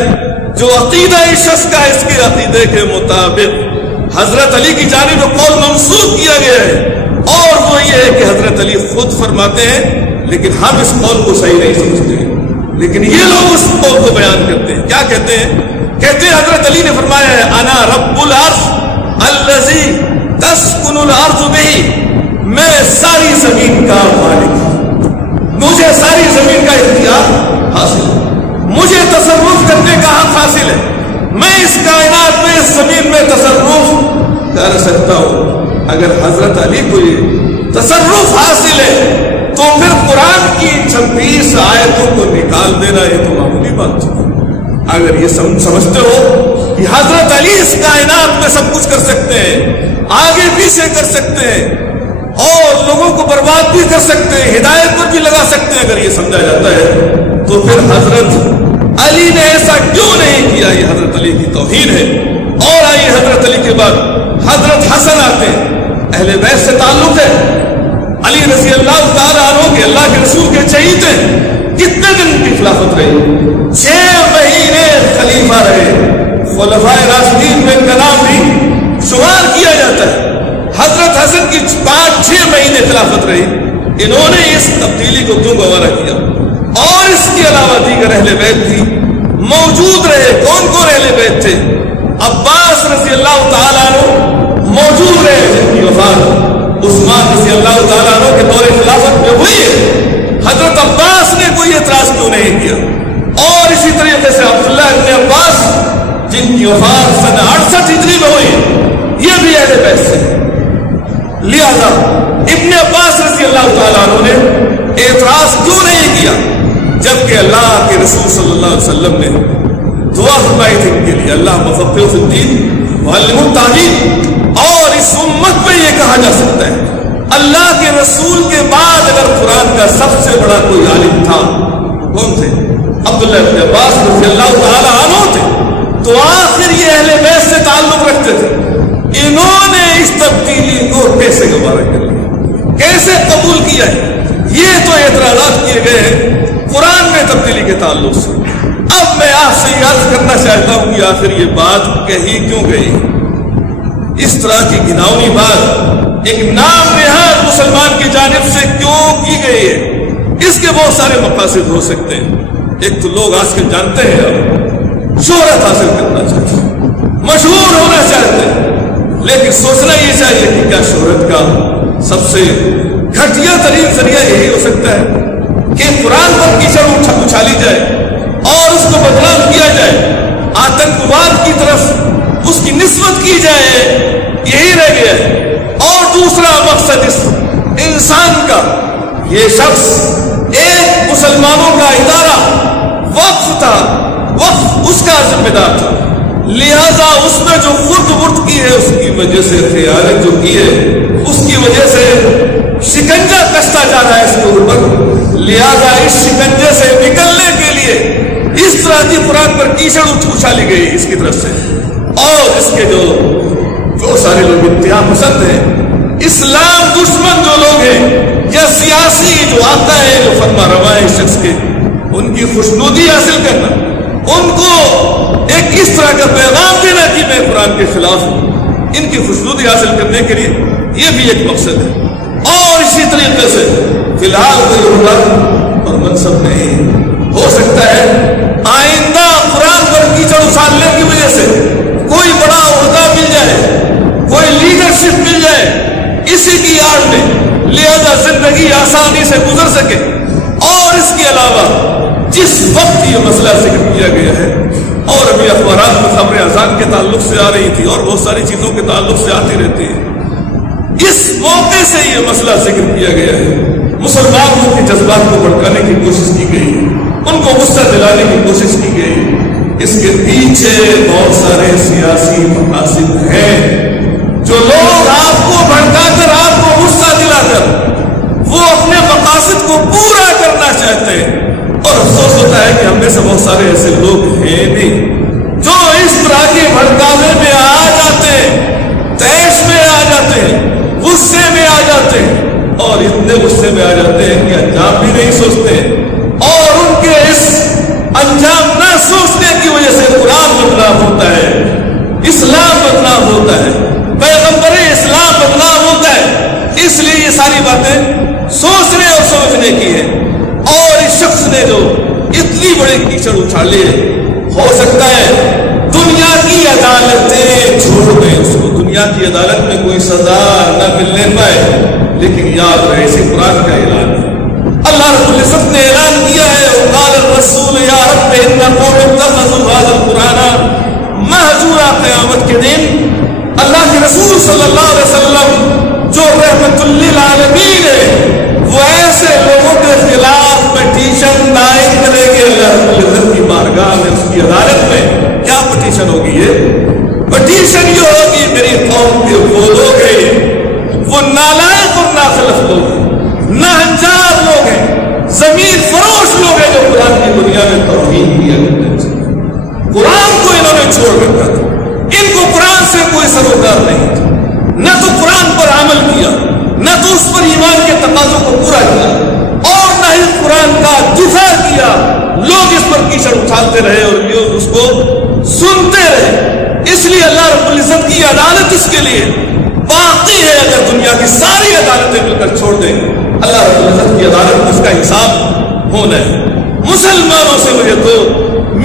جو عقیدہ اس شخص کا اس کے عقیدے کے مطابق حضرت علی کی جانب قول منسوخ کیا گیا ہے، اور وہ یہ ہے کہ حضرت علی خود فرماتے ہیں، لیکن ہم اس قول کو صحیح نہیں سمجھتے ہیں، لیکن یہ لوگ اس قول کو بیان کرتے ہیں۔ کیا کہتے ہیں؟ کہتے ہیں حضرت علی نے فرمایا ہے انا رب العرش الذی تسکن الارض بہ، میں ساری زمین کا مالک ہوں۔ تجھے ساری زمین کا اختیار حاصل ہے، مجھے تصرف کرنے کا حق حاصل ہے، میں اس کائنات میں اس زمین میں تصرف کر سکتا ہوں۔ اگر حضرت علی کو یہ تصرف حاصل ہے تو پھر قرآن کی 26 آیتوں کو نکال دینا یہ تو معمولی بات ہے۔ اگر یہ سمجھتے ہو کہ حضرت علی اس کائنات میں سب کچھ کر سکتے ہیں، آگے پیچھے کر سکتے ہیں اور لوگوں کو برباد بھی کر سکتے ہیں، ہدایت پر بھی لگا سکتے ہیں، اگر یہ سمجھا جاتا ہے تو پھر حضرت علی نے ایسا کیوں نہیں کیا؟ یہ حضرت علی کی توہین ہے۔ اور آئیے حضرت علی کے بعد حضرت حسن آتے ہیں، اہل بیت سے تعلق ہے، علی رضی اللہ تعالیٰ عنہ کے اللہ کے رسول کے شہید ہیں۔ کتنے دن کی خلافت رہی؟ 6 مہینے خلیفہ رہے، خلفائے راشدین میں ان کا نام بھی شمار کیا جاتا ہے۔ حضرت حسن کی 5-6 مہینے خلافت رہی، انہوں نے اس تبدیلی کو کیوں گوارا کیا؟ اور اس کے علاوہ دیگر اہل بیت بھی موجود رہے۔ کون کون اہل بیت تھے؟ عباس رضی اللہ تعالیٰ عنہ موجود رہے، جن کی وفات عثمان رضی اللہ تعالیٰ عنہ کے دور خلافت میں ہوئی ہے۔ حضرت عباس نے کوئی اعتراض کیوں نہیں کیا؟ اور اسی طریقے سے عبداللہ ابن عباس جن کی وفات سن 68 ہجری میں ہوئی، یہ بھی اہل بیت سے۔ لہذا ابن عباس رضی اللہ تعالیٰ عنہ نے اعتراض کیوں نہیں کیا؟ جبکہ اللہ کے رسول صلی اللہ علیہ وسلم نے دعا فرمائی تھی ان کے لیے، اللہ مفقہ فی الدین معلم التعلیم۔ اور اس امت میں یہ کہا جا سکتا ہے اللہ کے رسول کے بعد اگر قرآن کا سب سے بڑا کوئی عالم تھا کون تھے؟ عبداللہ ابن عباس رضی اللہ تعالیٰ عنہ تھے۔ تو آخر یہ اہل بیت سے تعلق رکھتے تھے، انہوں نے اس تبدیلی کو کیسے گوارا کر لیا، کیسے قبول کیا ہے؟ یہ تو اعتراضات کیے گئے ہیں قرآن میں تبدیلی کے تعلق سے۔ اب میں آپ سے یہ عرض کرنا چاہتا ہوں کہ آخر یہ بات کہی کیوں گئی؟ اس طرح کی گھناؤنی بات ایک نام نہاد مسلمان کی جانب سے کیوں کی گئی ہے؟ اس کے بہت سارے مقاصد ہو سکتے ہیں۔ ایک تو لوگ آج کل جانتے ہیں شہرت حاصل کرنا چاہتے ہیں، مشہور ہونا چاہتے ہیں، لیکن سوچنا یہ چاہیے کہ کیا شہرت کا سب سے گھٹیا ترین ذریعہ یہی ہو سکتا ہے کہ قرآن پر کیچڑ اچھالی جائے اور اس کو بدنام کیا جائے، آتنکواد کی طرف اس کی نسبت کی جائے، یہی رہ گیا ہے۔ اور دوسرا مقصد اس انسان کا، یہ شخص ایک مسلمانوں کا ادارہ وقف تھا، وقف اس کا ذمہ دار تھا، لہذا اس میں جو خرد برد کی ہے اس کی وجہ سے خیانت جو کی ہے اس کی وجہ سے شکنجہ کستا جا رہا ہے اس کے اوپر، لہذا اس شکنجے سے نکلنے کے لیے اس طرح کی قرآن پر کیچڑ اچھالی گئی اس کی طرف سے۔ اور اس کے جو سارے لوگ انتہا پسند ہیں، اسلام دشمن جو لوگ ہیں یا سیاسی جو آتا ہے جو فرما روا ہے اس شخص کے، ان کی خوشنودی حاصل کرنا، ان کو ایک اس طرح کا پیغام دینا کہ میں قرآن کے خلاف ہوں، ان کی خوشنودی حاصل کرنے کے لیے یہ بھی ایک مقصد ہے۔ اور اسی طریقے سے فی الحال کوئی عہدہ اور منصب نہیں ہو سکتا ہے، آئندہ قرآن پر کیچڑ اچھالنے کی وجہ سے کوئی بڑا عہدہ مل جائے، کوئی لیڈرشپ مل جائے اسی کی آڑ میں، لہذا زندگی آسانی سے گزر سکے۔ اور اس کے علاوہ جس وقت یہ مسئلہ ذکر کیا گیا ہے، اور ابھی اخبارات میں خبریں اذان کے تعلق سے آ رہی تھی اور بہت ساری چیزوں کے تعلق سے آتی رہتی ہے، اس موقع سے یہ مسئلہ ذکر کیا گیا ہے، مسلمانوں کے جذبات کو بھڑکانے کی کوشش کی گئی، ان کو غصہ دلانے کی کوشش کی گئی۔ اس کے پیچھے بہت سارے سیاسی مقاصد ہیں، جو لوگ آپ کو بھڑکا کر آپ کو غصہ دلا کر وہ اپنے مقاصد کو پورا کرنا چاہتے ہیں۔ اور افسوس ہوتا ہے کہ ہم میں سے بہت سارے ایسے لوگ ہیں نہیں جو اس طرح کے بھڑکاوے میں آ جاتے ہیں، تیش میں آ جاتے ہیں، غصے میں آ جاتے ہیں، اور اتنے غصے میں آ جاتے ہیں کہ انجام بھی نہیں سوچتے، اور ان کے اس انجام نہ سوچنے کی وجہ سے قرآن بدنام ہوتا ہے، اسلام بدنام ہوتا ہے، پیغمبر اسلام بدنام ہوتا ہے۔ اس لیے یہ ساری باتیں سوچنے اور سمجھنے کی ہے۔ اور اس شخص نے جو اتنی بڑی کیچڑ اچھالی ہے، ہو سکتا ہے دنیا کی عدالتیں چھوڑ دیں اس کو، دنیا کی عدالت میں کوئی سزا نہ ملنے پائے، لیکن یاد رہے اسی قرآن کا اعلان ہے، اللہ رب العزت نے اعلان کیا ہے وقال الرسول یا رب ان قوم اتخذوا هذا القرآن مہجورا. قیامت کے دن اللہ کے رسول صلی اللہ علیہ وسلم جو رحمت للعالمین ہے وہ ایسے لوگوں کے خلاف پٹیشن دائر کریں گے اللہ رب العزت کی بارگاہ میں, اس کی عدالت میں. کیا پٹیشن ہوگی؟ یہ پٹیشن یہ ہوگی میری قوم کے وہ لوگ ہیں, وہ نالائق اور ناخلف لوگ ہیں, ناہنجار لوگ ہیں, زمین فروش لوگ ہیں جو قرآن کی دنیا میں توہین کیا کرتے تھے. قرآن کو انہوں نے چھوڑ رکھا تھا, ان کو قرآن سے کوئی سروکار نہیں تھا, نہ تو قرآن پر عمل کیا, نہ تو اس پر ایمان کے تقاضوں کو پورا کیا, اور نہ ہی قرآن کا دفاع کیا. لوگ اس پر کیچڑ اٹھاتے رہے اور لوگ اس کو سنتے رہے. اس لیے اللہ رب العزت کی عدالت اس کے لیے باقی ہے. اگر دنیا کی ساری عدالتیں مل کر چھوڑ دیں, اللہ رب العزت کی عدالت میں اس کا حساب ہونا ہے. مسلمانوں سے مجھے 2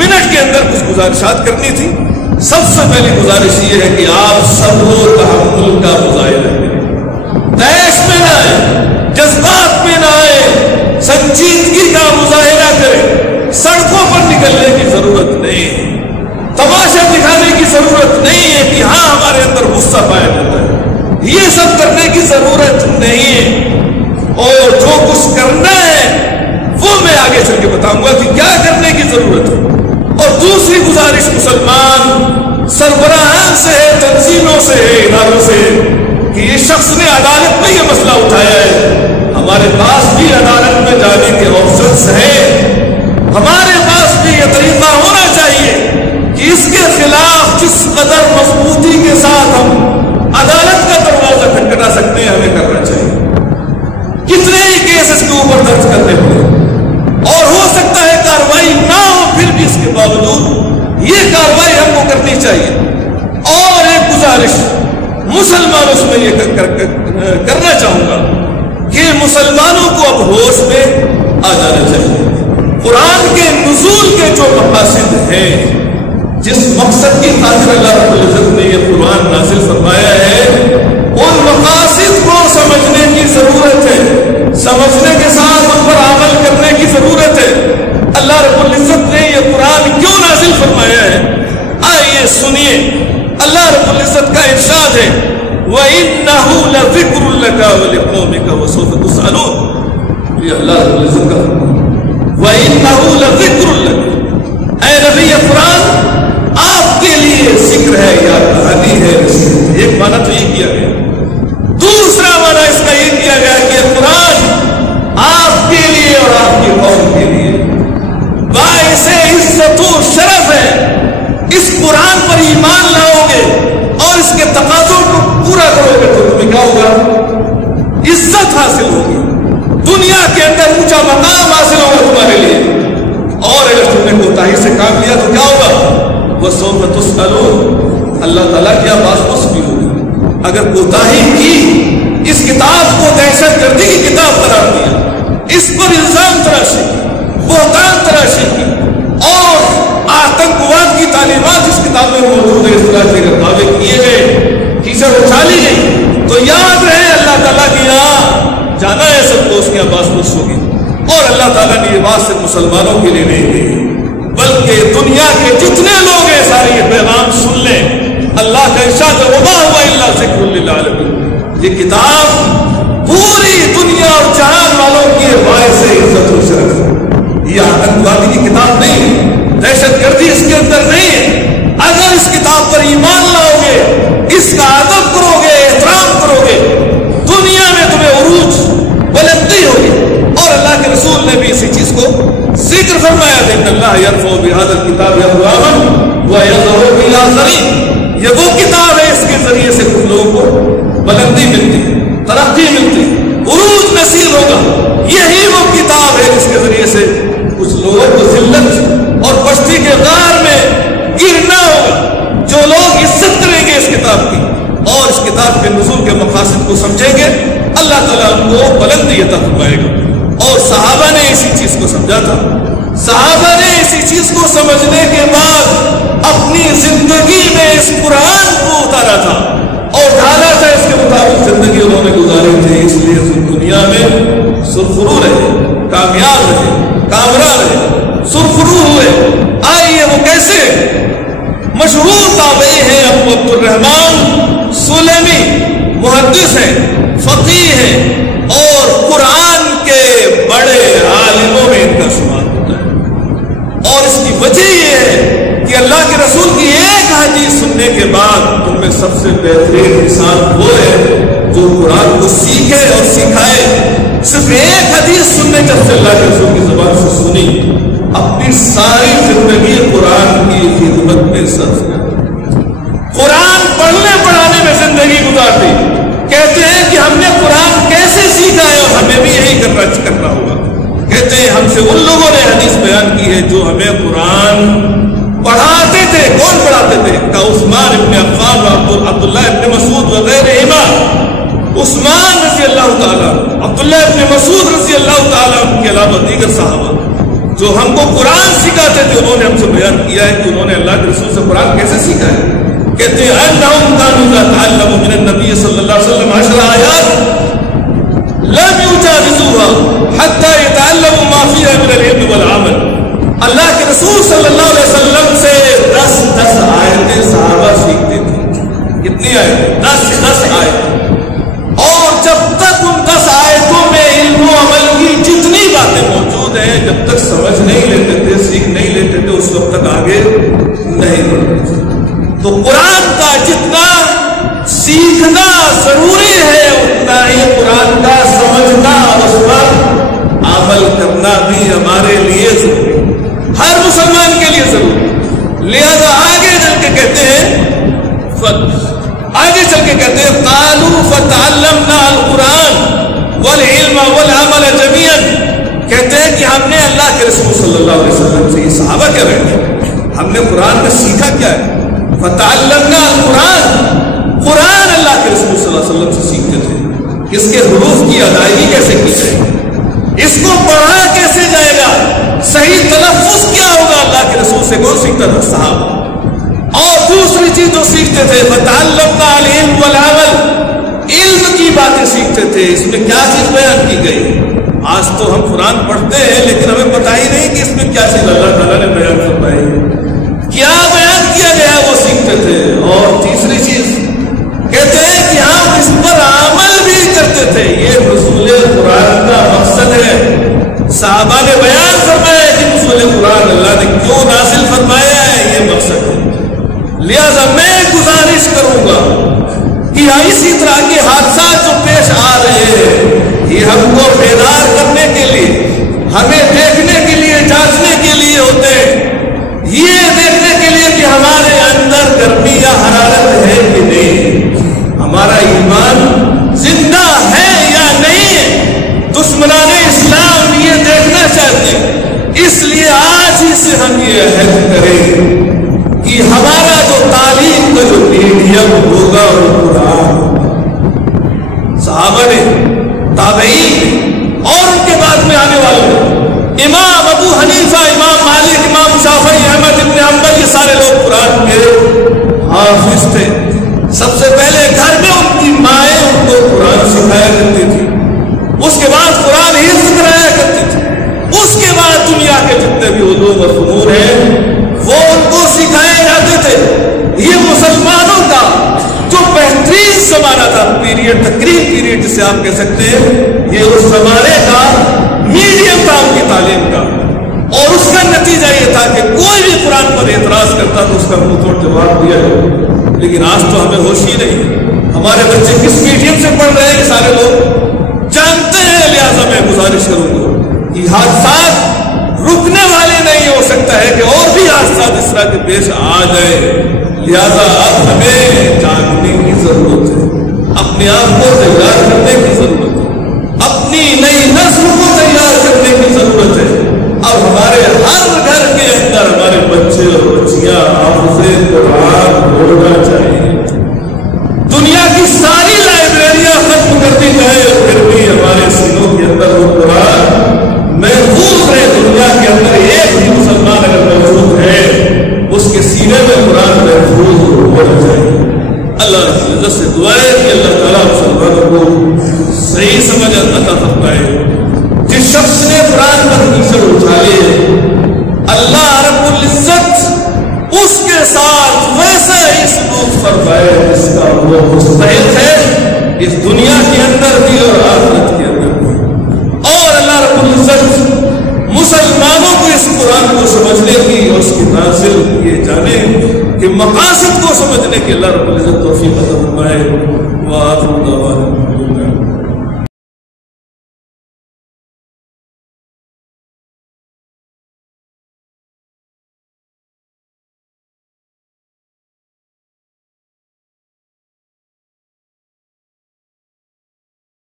منٹ کے اندر کچھ گزارشات کرنی تھی. سب سے پہلی گزارش یہ ہے کہ آپ صبر و تحمل کا مظاہرہ کریں, تیش میں نہ آئے, جذبات میں نہ آئے, سنجیدگی کا مظاہرہ کریں. سڑکوں پر نکلنے کی ضرورت نہیں ہے, تماشا دکھانے کی ضرورت نہیں ہے کہ ہاں ہمارے اندر غصہ پایا جاتا ہے, یہ سب کرنے کی ضرورت نہیں ہے. اور جو کچھ کرنا ہے وہ میں آگے چل کے بتاؤں گا کہ کیا کرنے کی ضرورت ہے. اور دوسری گزارش مسلمان سربراہان سے ہے, تنظیموں سے ہے, اداروں سے کہ یہ شخص نے عدالت میں یہ مسئلہ اٹھایا ہے, ہمارے پاس بھی عدالت میں جانے کے آپشنس ہیں. ہمارے پاس بھی یہ طریقہ ہونا چاہیے کہ اس کے خلاف جس قدر مضبوطی کے ساتھ ہم عدالت کا دروازہ کھٹکھٹا سکتے ہیں ہمیں کرنا چاہیے. کتنے ہی کیس اس کے اوپر درج کرنے پڑے اور ہو سکتا ہے کارروائی نہ ہو, پھر بھی اس کے باوجود یہ کارروائی ہم کو کرنی چاہیے. اور ایک گزارش مسلمانوں سے میں یہ کرنا چاہوں گا کہ مسلمانوں کو اب ہوش میں آ جانا چاہیے. قرآن کے نزول کے جو مقاصد ہیں, جس مقصد کی خاطر اللہ رب العزت نے یہ قرآن نازل فرمایا ہے, ان مقاصد کو سمجھنے کی ضرورت ہے. سمجھنے کے ساتھ ان پر عمل کرنے کی ضرورت ہے. اللہ رب العزت نے یہ قرآن کیوں نازل فرمایا ہے, آئیے سنیے. اللہ رب العزت کا ارشاد ہے وَإِنَّهُ لَذِكْرٌ لَكَ وَلِقَوْمِكَ وَسَوْفَ تُسْأَلُونَ. یہ اللہ رب العزت کا وَإِنَّهُ لَذِكْرٌ لَكَ, اے نبی قرآن آپ کے لیے ذکر ہے یا کہانی ہے. ایک معنی تو یہ کیا گیا, دوسرا معنی اس کا یہ کیا گیا کہ قرآن آپ کے لیے اور آپ کی قوم کے لیے باعث عزت و شرف ہے. اس قرآن پر ایمان لاؤ گے اور اس کے تقاضوں کو پورا کرو گے تو تمہیں کیا ہوگا؟ عزت حاصل ہوگی, دنیا کے اندر اونچا مقام حاصل ہوگا تمہارے لیے. اور اگر تم نے کوتاہی سے کام لیا تو کیا ہوگا؟ وَسَوْفَ تُسْأَلُونَ, اللہ تعالیٰ کیا باز پس بھی ہوگی. اگر کوتاہی کی, اس کتاب کو دہشت گردی کی کتاب قرار دیا, اس پر الزام تراشی, بہتان تراشی کی اور آتنکواد کی تعلیمات اس کتاب میں موجود ہے, اس طرح سے اگر دعوے کیے گئے, کیچڑ اچھالی گئی, تو یاد رہے اللہ تعالیٰ کی یہاں جانا ہے سب کو, اس کی آواز پس ہوگی. اور اللہ تعالیٰ نے یہ بات صرف مسلمانوں کے لیے نہیں کہی, بلکہ دنیا کے جتنے لوگ ہیں سارے یہ پیغام سن لیں. اللہ کا ارشاد وما هو الا ذکر للعالمین, یہ کتاب پوری دنیا اور جہان والوں کی باعث عزت و شرف ہے. یہ آتنکوادی کی کتاب نہیں ہے, دہشت گردی اس کے اندر نہیں ہے. اگر اس کتاب پر ایمان لاؤ گے, اس کا ادب کرو گے, احترام کرو گے, دنیا میں تمہیں عروج بلندی ہوگی. اور اللہ کے رسول نے بھی اسی چیز کو ذکر فرمایا تھا, ان اللہ یرفع بہذا الکتاب اقواما ویذر بالآخرین. یہ وہ کتاب ہے اس کے ذریعے سے کچھ لوگوں کو بلندی ملتی, ترقی ملتی, عروج نصیب ہوگا. یہی وہ کتاب ہے جس کے ذریعے سے کچھ لوگوں کو ذلت اور پستی کے غار میں گرنا ہوگا. جو لوگ عزت کریں گے اس کتاب کی اور اس کتاب کے نزول کے مقاصد کو سمجھیں گے, اللہ تعالیٰ ان کو بلندی عطا فرمائے گا. اور صحابہ نے اسی چیز کو سمجھا تھا. صحابہ نے اسی چیز کو سمجھنے کے بعد اپنی زندگی میں اس قرآن کو اتارا تھا اور ڈالا تھا, اس کے مطابق زندگی انہوں نے گزاری تھی. اس لیے دنیا میں سرخرو رہے, کامیاب رہے، کامران رہے، سرخرو ہوئے۔ آئیے وہ کیسے؟ مشہور تابعی ہیں ابو عبد الرحمن سلیمی، محدث ہیں، فقیہ ہیں، اور قرآن کے بڑے عالموں میں ان کا شمار ہوتا ہے۔ اور اس کی وجہ یہ ہے کہ اللہ کے رسول کی ایک حدیث سننے کے بعد تم میں سب سے بہترین انسان وہ ہے جو قرآن کو سیکھے اور سکھائے۔ صرف ایک حدیث سننے جب سے اللہ کے رسول کی زبان سے سنی، اپنی ساری زندگی قرآن کی خدمت میں صرف کر، قرآن پڑھنے پڑھانے میں زندگی گزار دی۔ کہتے ہیں کہ ہم نے قرآن کیسے سیکھا ہے اور ہمیں بھی یہی کرنا ہوگا۔ کہتے ہیں ہم سے ان لوگوں نے حدیث بیان کی ہے جو ہمیں قرآن پڑھاتے تھے۔ کون پڑھاتے تھے؟ کہ عثمان ابن عفان و عبداللہ ابن مسعود وغیرہ، عثمان رضی اللہ تعالیٰ، عبداللہ ابن مسعود رضی اللہ تعالیٰ کے علاوہ دیگر صحابہ جو ہم کو قرآن سکھاتے تھے، انہوں نے ہم سے بیان کیا ہے کہ انہوں نے اللہ کے رسول سے قرآن کیسے سیکھا ہے۔ کہتے ہیں انہم کانوا اذا تعلموا من النبی صلی اللہ علیہ وسلم 10 آیات لم یجاوزوها حتی یتعلموا ما فیها من العلم والعمل۔ اللہ کے رسول صلی اللہ علیہ وسلم سے 10 آیتیں صحابہ سیکھتے تھے۔ کتنی آیتیں؟ 10 آیتیں۔ اور جب تک ان 10 آیتوں میں علم و عمل کی جتنی باتیں موجود ہیں، جب تک سمجھ نہیں لیتے تھے، سیکھ نہیں لیتے تھے، اس وقت تک آگے نہیں بڑھتے تھے۔ تو قرآن کا جتنا سیکھنا ضروری ہے، اتنا ہی قرآن کا سمجھنا اور اس پر عمل کرنا بھی ہمارے لیے ضروری ہے، ہر مسلمان کے لیے ضروری ہے۔ لہذا آگے چل کے کہتے ہیں قالوا فتعلمنا القرآن والعلم والعمل جميعا۔ کہتے ہیں کہ ہم نے اللہ کے رسول صلی اللہ علیہ وسلم سے، یہ صحابہ کہہ رہے ہیں، ہم نے قرآن میں سیکھا کیا ہے؟ فتعلمنا القرآن، قرآن اللہ کے رسول صلی اللہ علیہ وسلم سے سیکھتے تھے۔ اس کے حروف کی ادائیگی کیسے کی جائے، اس کو پڑھا کیسے جائے گا، صحیح تلفظ کیا ہوگا، اللہ کے رسول سے کون سیکھتا تھا؟ صحابہ۔ اور دوسری چیز جو سیکھتے تھے فتعلمنا العلم والعمل، علم کی باتیں سیکھتے تھے۔ اس میں کیا چیز بیان کی گئی؟ آج تو ہم قرآن پڑھتے ہیں لیکن ہمیں پتہ ہی نہیں کہ اس میں کیا چیز اللہ تعالیٰ نے بیان فرمائی، کیا بیان کیا گیا وہ سیکھتے تھے۔ اور تیسری چیز کہتے ہیں کہ ہم اس پر عمل بھی کرتے تھے۔ یہ نزول قرآن کا مقصد ہے۔ صحابہ نے بیان فرمایا کہ نزول قرآن اللہ نے کیوں نازل فرمایا ہے، یہ مقصد ہے۔ لہذا میں گزارش کروں گا کہ اسی طرح کے حادثات جو پیش آ رہے ہیں، یہ ہم کو بیدار کرنے کے لیے، ہمیں دیکھنے کے لیے، جانچنے کے لیے ہوتے ہیں، یہ دیکھنے کے لیے کہ ہمارے اندر گرمی یا حرارت ہے کہ نہیں، ہمارا ایمان زندہ ہے یا نہیں ہے۔ دشمنان اسلام یہ دیکھنا چاہتے ہیں، اس لیے آج ہی سے ہم یہ عہد کریں کہ ہمارا جو تعلیم کا جو میڈیم ہوگا وہ قرآن۔ صحابہ نے، تابعین اور ان کے بعد میں آنے والے امام ابو حنیفہ، امام مالک، امام شافعی، احمد ابن حنبل، یہ سارے لوگ قرآن کے حافظ تھے۔ سب سے پہلے گھر میں ان کی مائیں ان کو قرآن سکھایا کرتی تھی، اس کے بعد قرآن حفظ کرایا کرتی تھی، اس کے بعد دنیا کے جتنے بھی علوم اور فنون ہیں وہ ان کو سکھائے جاتے تھے۔ یہ مسلمانوں کا جو بہترین زمانہ تھا، پیریڈ، تقریب پیریڈ جسے آپ کہہ سکتے ہیں، یہ اس زمانے کا میڈیم تھا ان کی تعلیم کا۔ اور اس کا نتیجہ یہ تھا کہ کوئی بھی قرآن پر اعتراض کرتا تو اس کا منہ توڑ جواب دیا جائے۔ لیکن آج تو ہمیں ہوش ہی نہیں، ہمارے بچے کس میڈیم سے پڑھ رہے ہیں سارے لوگ جانتے ہیں۔ لہٰذا میں گزارش کروں گا کہ حادثات رکنے والے نہیں، ہو سکتا ہے کہ اور بھی حادثات اس طرح کے پیش آ جائے۔ لہذا اب ہمیں جاننے کی ضرورت ہے، اپنے آپ کو تیار کرنے کی ضرورت ہے، اپنی نئی نسل کو تیار کرنے کی ضرورت ہے۔ اب ہمارے ہر گھر کے اندر ہمارے بچے اور بچیاں حافظ قرآن ہونا چاہیے۔ دنیا کی ساری لائبریریاں ختم کر دی جائے اور پھر بھی ہمارے سینوں کے اندر وہ قرآن محفوظ رہے۔ دنیا کے اندر ایک بھی مسلمان اگر موجود ہے، اس کے سینے میں قرآن محفوظ ہونا چاہیے۔ اللہ رب العزت سے دعا ہے کہ اللہ تعالیٰ مسلمانوں کو صحیح سمجھ عطا فرمائے۔ جس شخص نے قرآن پر کیچڑ اچھالے اللہ رب العزت اس کے ساتھ ویسا ہی سلوک فرمائے جس کا وہ مستحق ہے اس دنیا کے اندر بھی اور آخرت کے اندر بھی. اور اللہ رب العزت مسلمانوں کو اس قرآن کو سمجھنے کی اور اس کی نازل یہ جانے کہ مقاصد کو سمجھنے کے اللہ رب العزت توفیق عطا فرمائے. وآخر